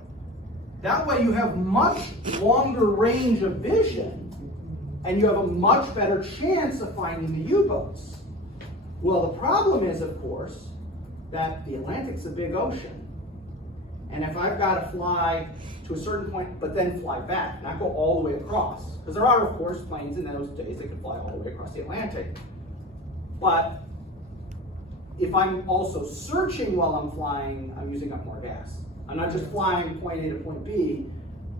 That way you have much longer range of vision and you have a much better chance of finding the U-boats. Well, the problem is, of course, that the Atlantic's a big ocean. And if I've got to fly to a certain point, but then fly back, not go all the way across, because there are, of course, planes in those days that can fly all the way across the Atlantic. But if I'm also searching while I'm flying, I'm using up more gas. I'm not just flying point A to point B.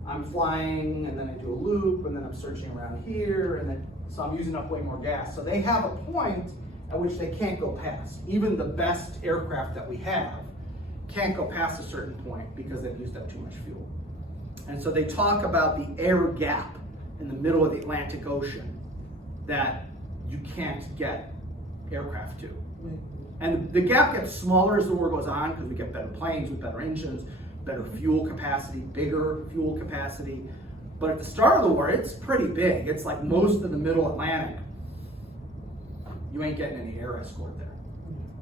I'm flying, and then I do a loop, and then I'm searching around here, and then so I'm using up way more gas. So they have a point at which they can't go past. Even the best aircraft that we have can't go past a certain point because they've used up too much fuel. And so they talk about the air gap in the middle of the Atlantic Ocean that you can't get aircraft to. And the gap gets smaller as the war goes on because we get better planes with better engines, better fuel capacity, bigger fuel capacity. But at the start of the war, it's pretty big. It's like most of the middle Atlantic. You ain't getting any air escort there,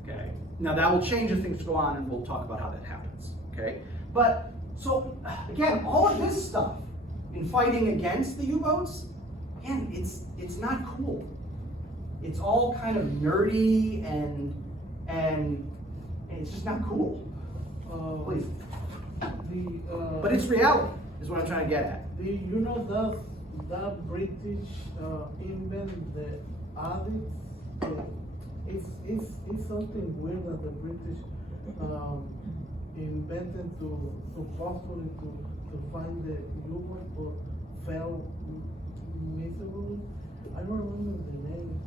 okay? Now that will change as things go on, and we'll talk about how that happens, okay? But, so, again, all of this stuff in fighting against the U-boats, again, it's not cool. It's all kind of nerdy and it's just not cool. Please. But it's reality, is what I'm trying to get at. You know that British invent the addicts? It's something weird that the British invented to possibly to find the U-boat, but fell miserably. I don't remember the name.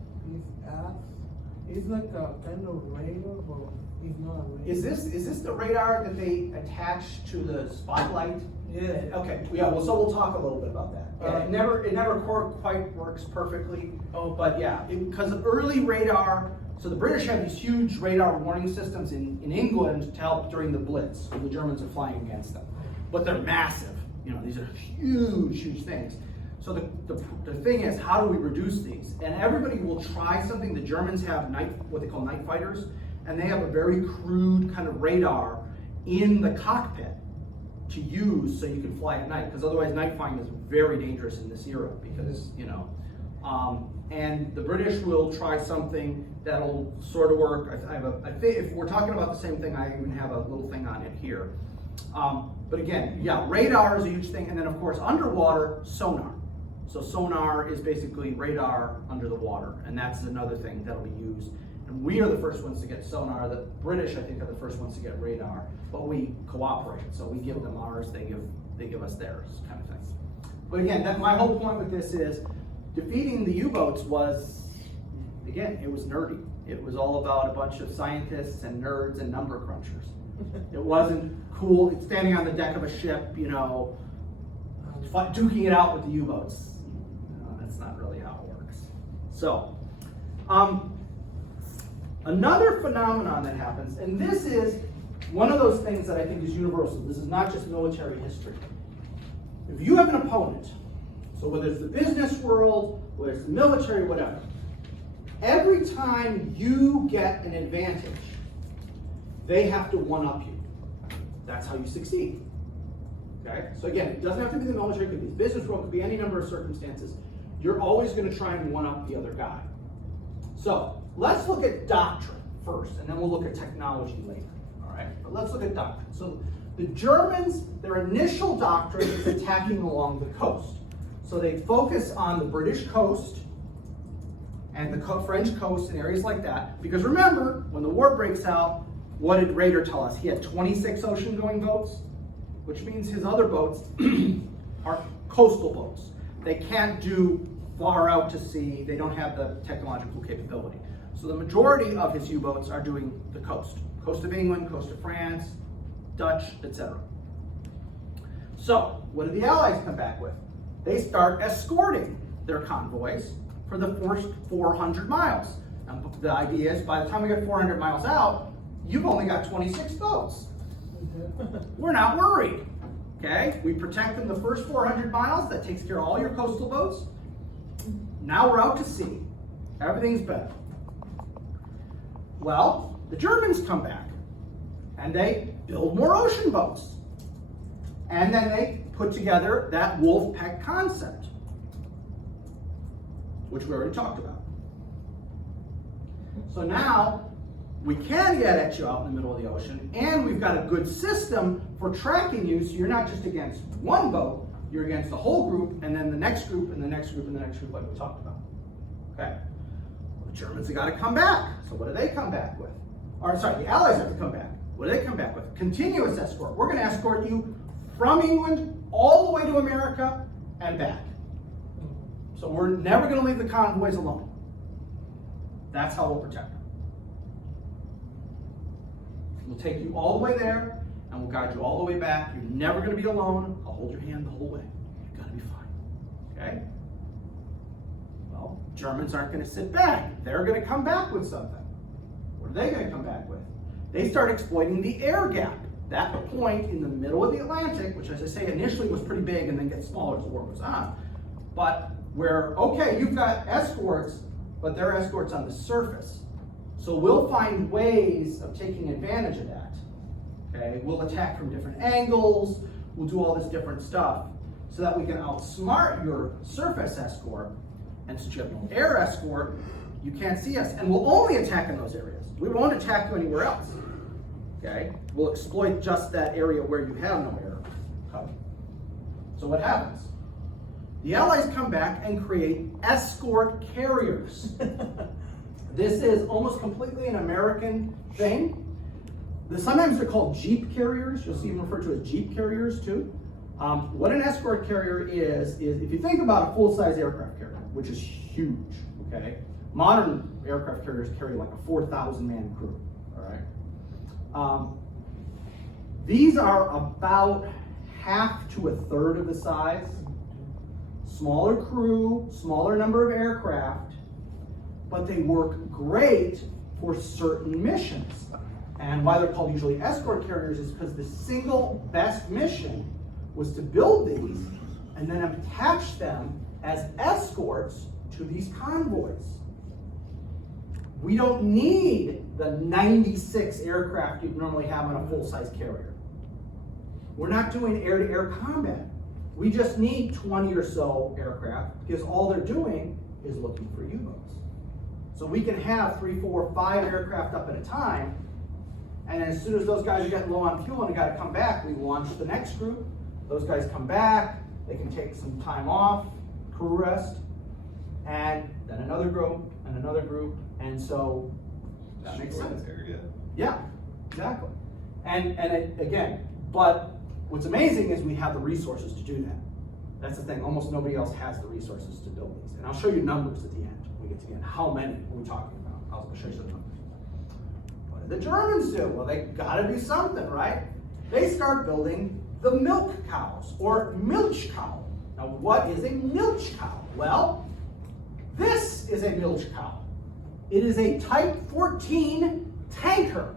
It's like a kind of radar, but it's not a radar. Is this the radar that they attach to the spotlight? Yeah. Okay. Yeah. Well, so we'll talk a little bit about that. Yeah, it never quite works perfectly. Oh, but yeah, because of early radar. So the British have these huge radar warning systems in England to help during the Blitz when the Germans are flying against them. But they're massive. You know, these are huge things. So the thing is, how do we reduce these? And everybody will try something. The Germans have what they call night fighters, and they have a very crude kind of radar in the cockpit to use so you can fly at night, because otherwise night flying is very dangerous in this era because, you know, and the British will try something that'll sort of work. I think if we're talking about the same thing, I even have a little thing on it here. But again, yeah, radar is a huge thing, and then of course underwater, sonar. So sonar is basically radar under the water, and that's another thing that'll be used. And we are the first ones to get sonar. The British, I think, are the first ones to get radar, but we cooperate. So we give them ours, they give us theirs, kind of thing. But again, my whole point with this is defeating the U-boats was, again, it was nerdy. It was all about a bunch of scientists and nerds and number crunchers. It wasn't cool. It's standing on the deck of a ship, you know, duking it out with the U-boats. That's not really how it works. So, another phenomenon that happens, and this is one of those things that I think is universal. This is not just military history. If you have an opponent, so whether it's the business world, whether it's the military, whatever, every time you get an advantage, they have to one-up you. That's how you succeed. Okay? So again, it doesn't have to be the military, it could be the business world, it could be any number of circumstances. You're always going to try and one-up the other guy. So let's look at doctrine first, and then we'll look at technology later, all right? But let's look at doctrine. So the Germans, their initial doctrine is attacking along the coast. So they focus on the British coast and the French coast and areas like that. Because remember, when the war breaks out, what did Rader tell us? He had 26 ocean-going boats, which means his other boats are coastal boats. They can't do far out to sea. They don't have the technological capability. So the majority of his U-boats are doing the coast. Coast of England, coast of France, Dutch, etc. So, what do the Allies come back with? They start escorting their convoys for the first 400 miles. And the idea is, by the time we get 400 miles out, you've only got 26 boats. We're not worried, okay? We protect them the first 400 miles. That takes care of all your coastal boats. Now we're out to sea. Everything's better. Well, the Germans come back, and they build more ocean boats. And then they put together that wolf pack concept, which we already talked about. So now we can get at you out in the middle of the ocean, and we've got a good system for tracking you, so you're not just against one boat, you're against the whole group, and then the next group, and the next group, and the next group, like we talked about. Okay? Well, the Germans have got to come back. So what do they come back with? Or sorry, the Allies have to come back. What do they come back with? Continuous escort. We're going to escort you from England all the way to America and back. So we're never going to leave the convoys alone. That's how we'll protect them. We'll take you all the way there, and we'll guide you all the way back. You're never going to be alone. I'll hold your hand the whole way. You're going to be fine. Okay? Well, Germans aren't going to sit back. They're going to come back with something. What are they going to come back with? They start exploiting the air gap. That point in the middle of the Atlantic, which, as I say, initially was pretty big and then gets smaller as the war goes on. But where, okay, you've got escorts, but they're escorts on the surface. So we'll find ways of taking advantage of that. Okay, we'll attack from different angles, we'll do all this different stuff so that we can outsmart your surface escort, and since you have no air escort, you can't see us, and we'll only attack in those areas. We won't attack you anywhere else. Okay, we'll exploit just that area where you have no air cover. So what happens? The Allies come back and create escort carriers. This is almost completely an American thing. Sometimes they're called Jeep carriers. You'll see them referred to as Jeep carriers too. What an escort carrier is if you think about a full-size aircraft carrier, which is huge, okay? Modern aircraft carriers carry like a 4,000-man crew, all right? These are about half to a third of the size. Smaller crew, smaller number of aircraft, but they work great for certain missions. And why they're called usually escort carriers is because the single best mission was to build these and then attach them as escorts to these convoys. We don't need the 96 aircraft you'd normally have on a full-size carrier. We're not doing air-to-air combat. We just need 20 or so aircraft because all they're doing is looking for U-boats. So we can have 3, 4, 5 aircraft up at a time, and as soon as those guys are getting low on fuel and got to come back, we launch the next group. Those guys come back, they can take some time off, crew rest, and then another group, and so that makes sense. Yeah, exactly. And again, but what's amazing is we have the resources to do that. That's the thing, almost nobody else has the resources to build these. And I'll show you numbers at the end, when we get to the end. How many are we talking about? I'll show you some numbers. What did the Germans do? Well, they gotta do something, right? They start building the milk cows, or milch cow. Now, what is a milch cow? Well, this is a milch cow. It is a Type 14 tanker.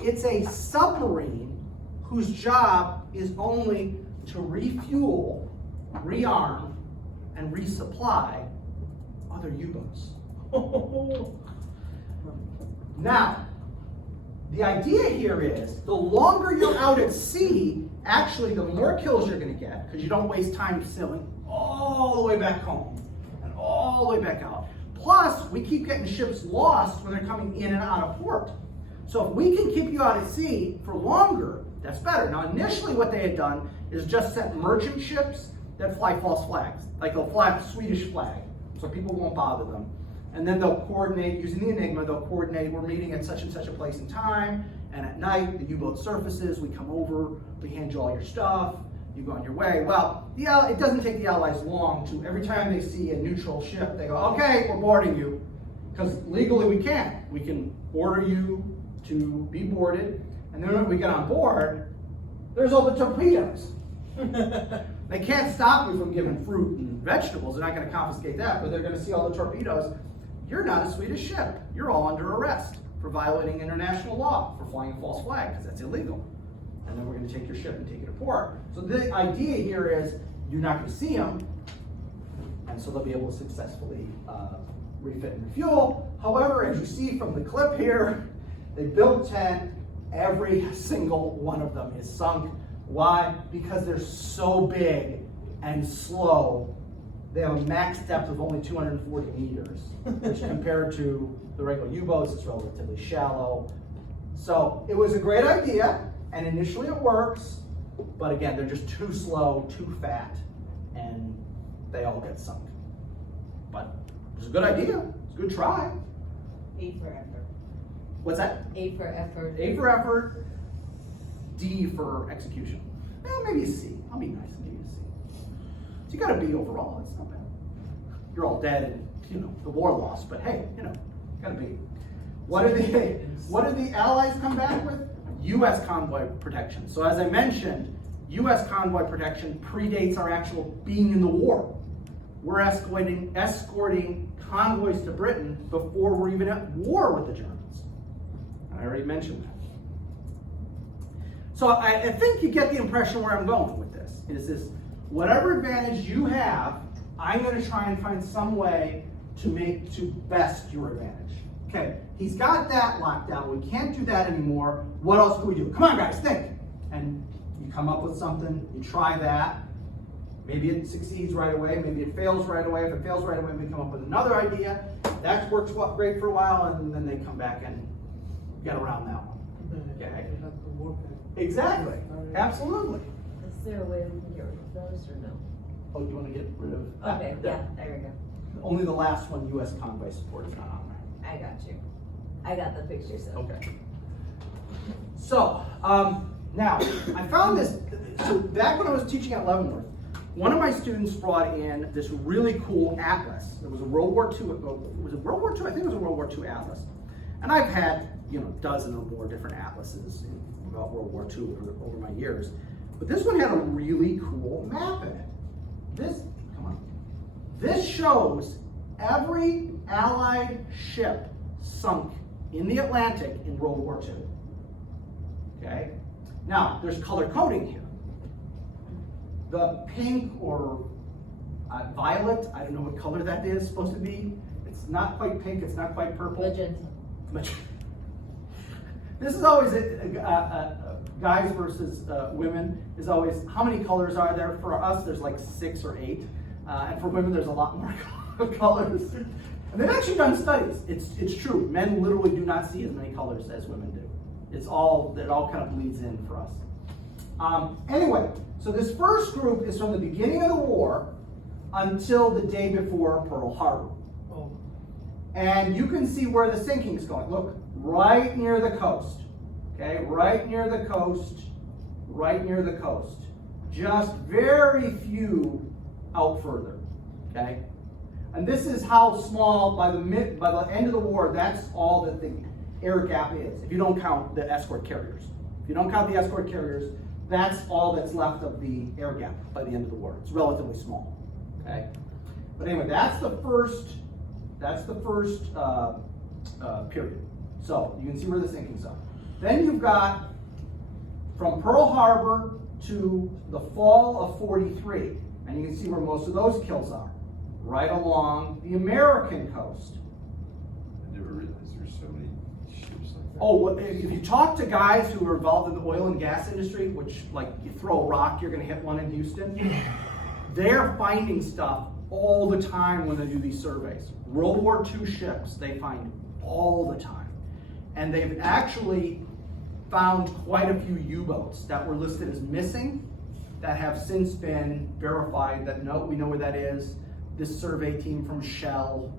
It's a submarine whose job is only to refuel, rearm, and resupply other U-boats. Now, the idea here is the longer you're out at sea, actually the more kills you're going to get because you don't waste time sailing all the way back home and all the way back out. Plus, we keep getting ships lost when they're coming in and out of port. So if we can keep you out at sea for longer, that's better. Now, initially what they had done is just sent merchant ships that fly false flags. Like they'll fly a Swedish flag, so people won't bother them. And then they'll coordinate, using the Enigma, they'll coordinate, we're meeting at such and such a place and time, and at night, the U-boat surfaces, we come over, we hand you all your stuff, you go on your way. Well, it doesn't take the Allies long to, every time they see a neutral ship, they go, okay, we're boarding you. Because legally we can. We can order you to be boarded, and then when we get on board, there's all the torpedoes. They can't stop you from giving fruit and vegetables, they're not gonna confiscate that, but they're gonna see all the torpedoes. You're not a Swedish ship. You're all under arrest for violating international law, for flying a false flag, because that's illegal. And then we're going to take your ship and take it to port. So the idea here is you're not going to see them, and so they'll be able to successfully refit and refuel. However, as you see from the clip here, they built 10. Every single one of them is sunk. Why? Because they're so big and slow. They have a max depth of only 240 meters, which compared to the regular U-boats, it's relatively shallow. So it was a great idea, and initially it works, but again, they're just too slow, too fat, and they all get sunk. But it's a good idea, it's a good try. A for effort. What's that? A for effort. A for effort, D for execution. Well, maybe a C, I'll be nice and give you a C. So you got a B overall, it's not bad. You're all dead and, the war lost, but hey, got a B. What did the Allies come back with? U.S. convoy protection. So as I mentioned, U.S. convoy protection predates our actual being in the war. We're escorting convoys to Britain before we're even at war with the Germans. I already mentioned that. So I think you get the impression where I'm going with this. Is whatever advantage you have, I'm going to try and find some way to best your advantage. Okay, he's got that locked down. We can't do that anymore. What else can we do? Come on, guys, think. And you come up with something, you try that. Maybe it succeeds right away, maybe it fails right away. If it fails right away, we come up with another idea. That works great for a while, and then they come back and get around that one. Okay. Exactly, absolutely. Is there a way we can get rid of those or no? Oh, you want to get rid of? Okay, yeah, there we go. Only the last one, U.S. convoy support, is not on there. I got you. I got the picture, so. Okay. So, now, I found this, so back when I was teaching at Leavenworth, one of my students brought in this really cool atlas. It was a World War II, was it World War II? I think it was a World War II atlas. And I've had, a dozen or more different atlases about World War II over my years. But this one had a really cool map in it. This shows every Allied ship sunk in the Atlantic in World War II. Okay? Now, there's color coding here. The pink or violet, I don't know what color that is supposed to be. It's not quite pink, it's not quite purple. Magenta. This is always guys versus women is always, how many colors are there? For us, there's like 6 or 8. And for women, there's a lot more colors. And they've actually done studies. It's true. Men literally do not see as many colors as women do. It all kind of bleeds in for us. Anyway, so this first group is from the beginning of the war until the day before Pearl Harbor. Oh. And you can see where the sinking is going. Look, right near the coast. Okay, right near the coast, right near the coast. Just very few out further. Okay? And this is how small, by the end of the war, that's all that the air gap is, if you don't count the escort carriers. If you don't count the escort carriers, that's all that's left of the air gap by the end of the war. It's relatively small. Okay? But anyway, that's the first period. So you can see where the sinkings are. Then you've got from Pearl Harbor to the fall of 43, and you can see where most of those kills are, right along the American coast. I never realized there were so many ships like that. Oh, well, if you talk to guys who are involved in the oil and gas industry, which like you throw a rock, you're going to hit one in Houston, they're finding stuff all the time when they do these surveys. World War II ships, they find all the time. And they've actually found quite a few U-boats that were listed as missing that have since been verified that no, we know where that is. This survey team from Shell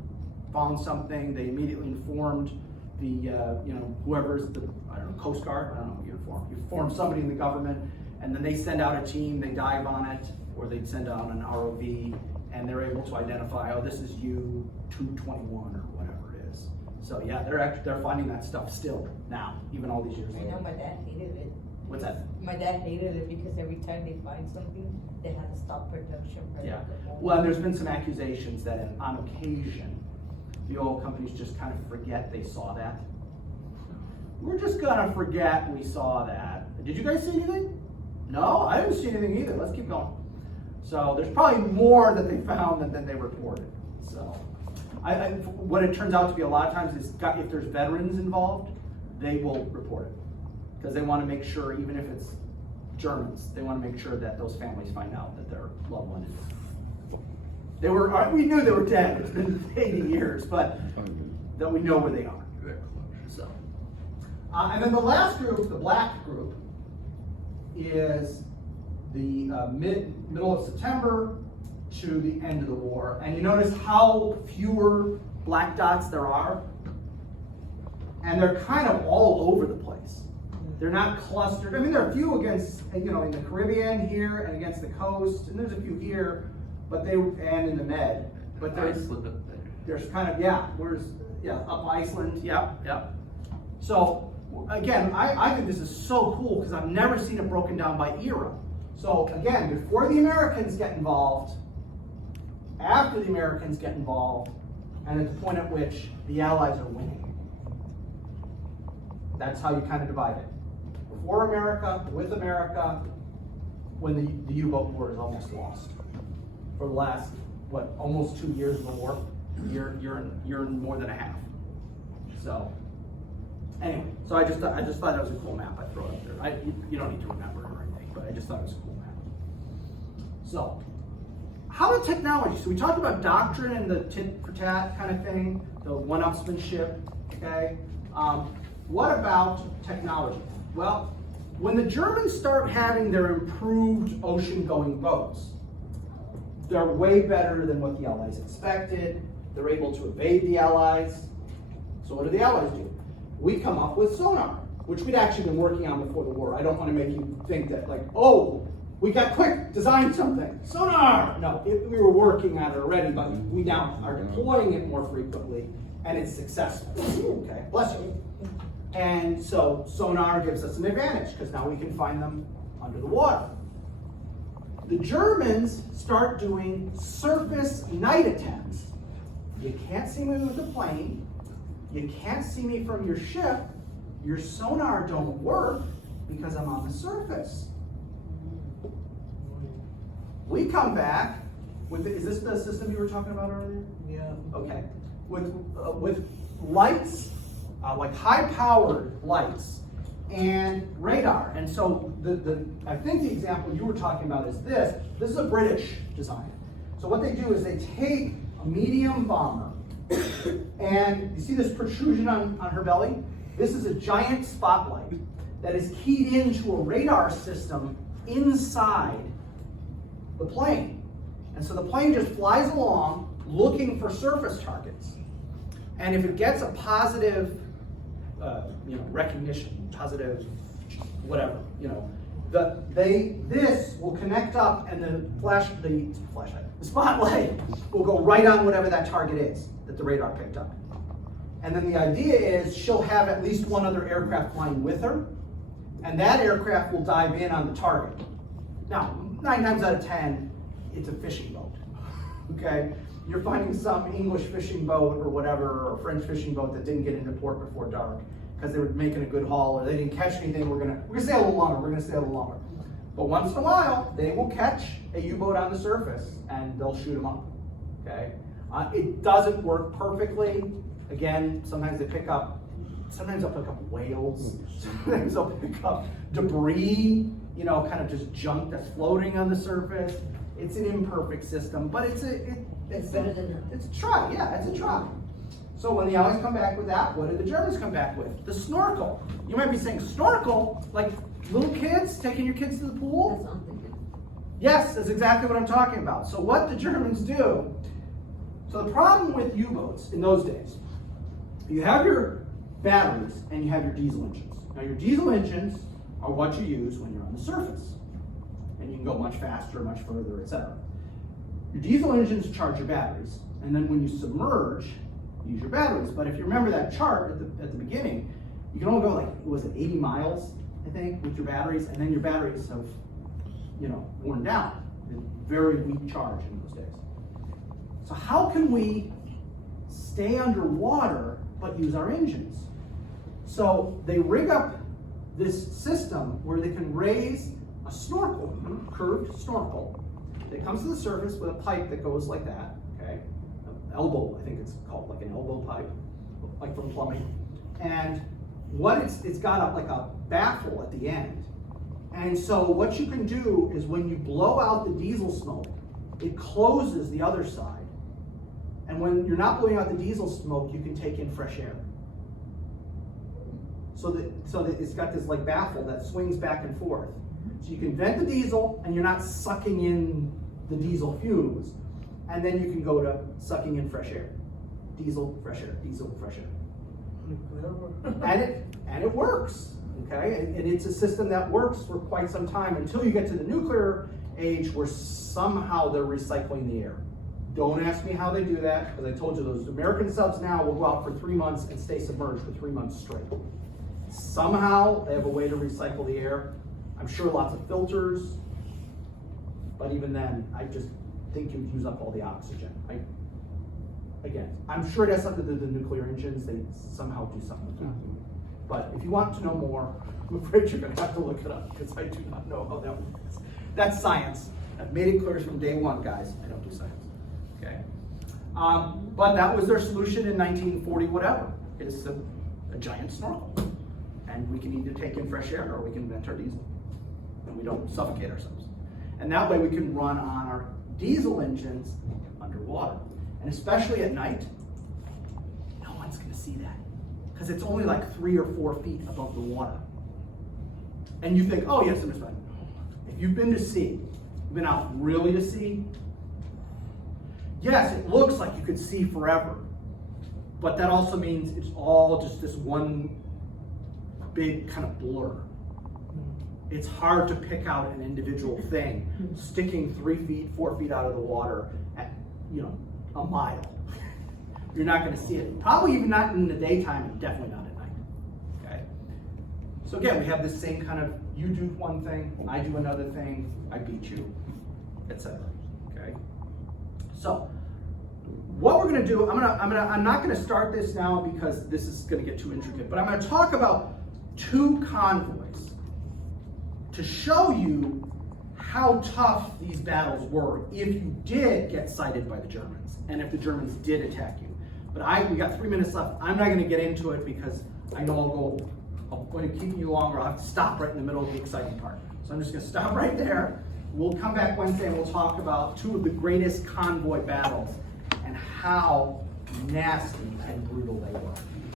found something. They immediately informed the, whoever's the, I don't know, Coast Guard, I don't know, you inform somebody in the government, and then they send out a team, they dive on it, or they'd send out an ROV, and they're able to identify, oh, this is U-221 or whatever it is. So yeah, they're finding that stuff still now, even all these years I know later. my dad hated it. What's that? My dad hated it because every time they find something, they had to stop production for Yeah. like a moment. Well, there's been some accusations that on occasion, the oil companies just kind of forget they saw that. We're just gonna forget we saw that. Did you guys see anything? No, I didn't see anything either. Let's keep going. So there's probably more that they found than they reported. So what it turns out to be a lot of times is if there's veterans involved, they will report it. Because they want to make sure, even if it's Germans, they want to make sure that those families find out that their loved one is. We knew they were dead. It's been 80 years, but that we know where they are. So, and then the last group, the black group, is the middle of September to the end of the war. And you notice how fewer black dots there are? And they're kind of all over the place. They're not clustered. I mean, there are a few against, in the Caribbean here and against the coast, and there's a few here, and in the Med. But there's kind of, up Iceland, yep. So, again, I think this is so cool because I've never seen it broken down by era. So, again, before the Americans get involved, after the Americans get involved, and at the point at which the Allies are winning. That's how you kind of divide it. Before America, with America, when the U-boat war is almost lost. For the last, almost 2 years of the war, you're in more than a half. So, anyway, so I just thought it was a cool map. I throw it up there. You don't need to remember it or anything, but I just thought it was a cool map. So, how about technology? So we talked about doctrine and the tit for tat kind of thing, the one-upsmanship, okay? What about technology? Well, when the Germans start having their improved ocean-going boats, they're way better than what the Allies expected. They're able to evade the Allies. So what do the Allies do? We come up with sonar, which we'd actually been working on before the war. I don't want to make you think that we got quick, designed something. Sonar! No, we were working on it already, but we now are deploying it more frequently, and it's successful. Okay, bless you. And so sonar gives us an advantage because now we can find them under the water. The Germans start doing surface night attempts. You can't see me with the plane. You can't see me from your ship. Your sonar don't work because I'm on the surface. We come back with is this the system you were talking about earlier? Yeah. Okay. With lights, like high-powered lights and radar. And so I think the example you were talking about is this. This is a British design. So what they do is they take a medium bomber, and you see this protrusion on her belly? This is a giant spotlight that is keyed into a radar system inside the plane. And so the plane just flies along looking for surface targets. And if it gets a positive recognition, positive whatever, this will connect up, and the spotlight will go right on whatever that target is that the radar picked up. And then the idea is she'll have at least one other aircraft flying with her, and that aircraft will dive in on the target. Now, 9 times out of 10, it's a fishing boat. Okay? You're finding some English fishing boat or whatever, or French fishing boat that didn't get into port before dark because they were making a good haul or they didn't catch anything. We're gonna stay a little longer. But once in a while, they will catch a U-boat on the surface and they'll shoot them up. Okay? It doesn't work perfectly. Again, sometimes they'll pick up whales. Sometimes they'll pick up debris, kind of just junk that's floating on the surface. It's an imperfect system, but It's better than nothing. It's a try, yeah, it's a try. So when the Allies come back with that, what did the Germans come back with? The snorkel. You might be saying, snorkel? Like little kids, taking your kids to the pool? That's what I'm thinking. Yes, that's exactly what I'm talking about. So what the Germans do, so the problem with U-boats in those days, you have your batteries and you have your diesel engines. Now your diesel engines are what you use when you're on the surface. And you can go much faster, much further, etc. Your diesel engines charge your batteries, and then when you submerge, you use your batteries. But if you remember that chart at the beginning, you can only go like, was it 80 miles, I think, with your batteries, and then your batteries have, worn down. Very weak charge in those days. So how can we stay underwater but use our engines? So they rig up this system where they can raise a snorkel, a curved snorkel, that comes to the surface with a pipe that goes like that, okay? An elbow, I think it's called, like an elbow pipe, like from plumbing. And what it's got like a baffle at the end. And so what you can do is when you blow out the diesel smoke, it closes the other side. And when you're not blowing out the diesel smoke, you can take in fresh air. So that it's got this like baffle that swings back and forth. So you can vent the diesel and you're not sucking in the diesel fumes. And then you can go to sucking in fresh air. Diesel, fresh air, diesel, fresh air. And it works, okay? And it's a system that works for quite some time until you get to the nuclear age where somehow they're recycling the air. Don't ask me how they do that, because I told you those American subs now will go out for 3 months and stay submerged for 3 months straight. Somehow they have a way to recycle the air. I'm sure lots of filters, but even then, I just think you'd use up all the oxygen. Again, I'm sure it has something to do with the nuclear engines. They somehow do something with that. But if you want to know more, I'm afraid you're going to have to look it up, because I do not know how that works. That's science. I've made it clear from day one, guys. I don't do science. Okay. But that was their solution in 1940, whatever. It is a giant snorkel. And we can either take in fresh air or we can vent our diesel. And we don't suffocate ourselves. And that way we can run on our diesel engines underwater. And especially at night, no one's going to see that. Because it's only like 3 or 4 feet above the water. And you think, oh yes, I'm just fine. If you've been to sea, you've been out really to sea, yes, it looks like you could see forever. But that also means it's all just this one big kind of blur. It's hard to pick out an individual thing sticking 3 feet, 4 feet out of the water at, a mile. You're not going to see it. Probably even not in the daytime, and definitely not at night. Okay. So again, we have this same kind of, you do one thing, I do another thing, I beat you, etc. Okay. So what we're going to do, I'm not going to start this now because this is going to get too intricate, but I'm going to talk about 2 convoys to show you how tough these battles were if you did get sighted by the Germans and if the Germans did attack you. But we got 3 minutes left. I'm not going to get into it because I know I'm going to keep you longer. I'll have to stop right in the middle of the exciting part. So I'm just going to stop right there. We'll come back Wednesday and we'll talk about 2 of the greatest convoy battles and how nasty and brutal they were.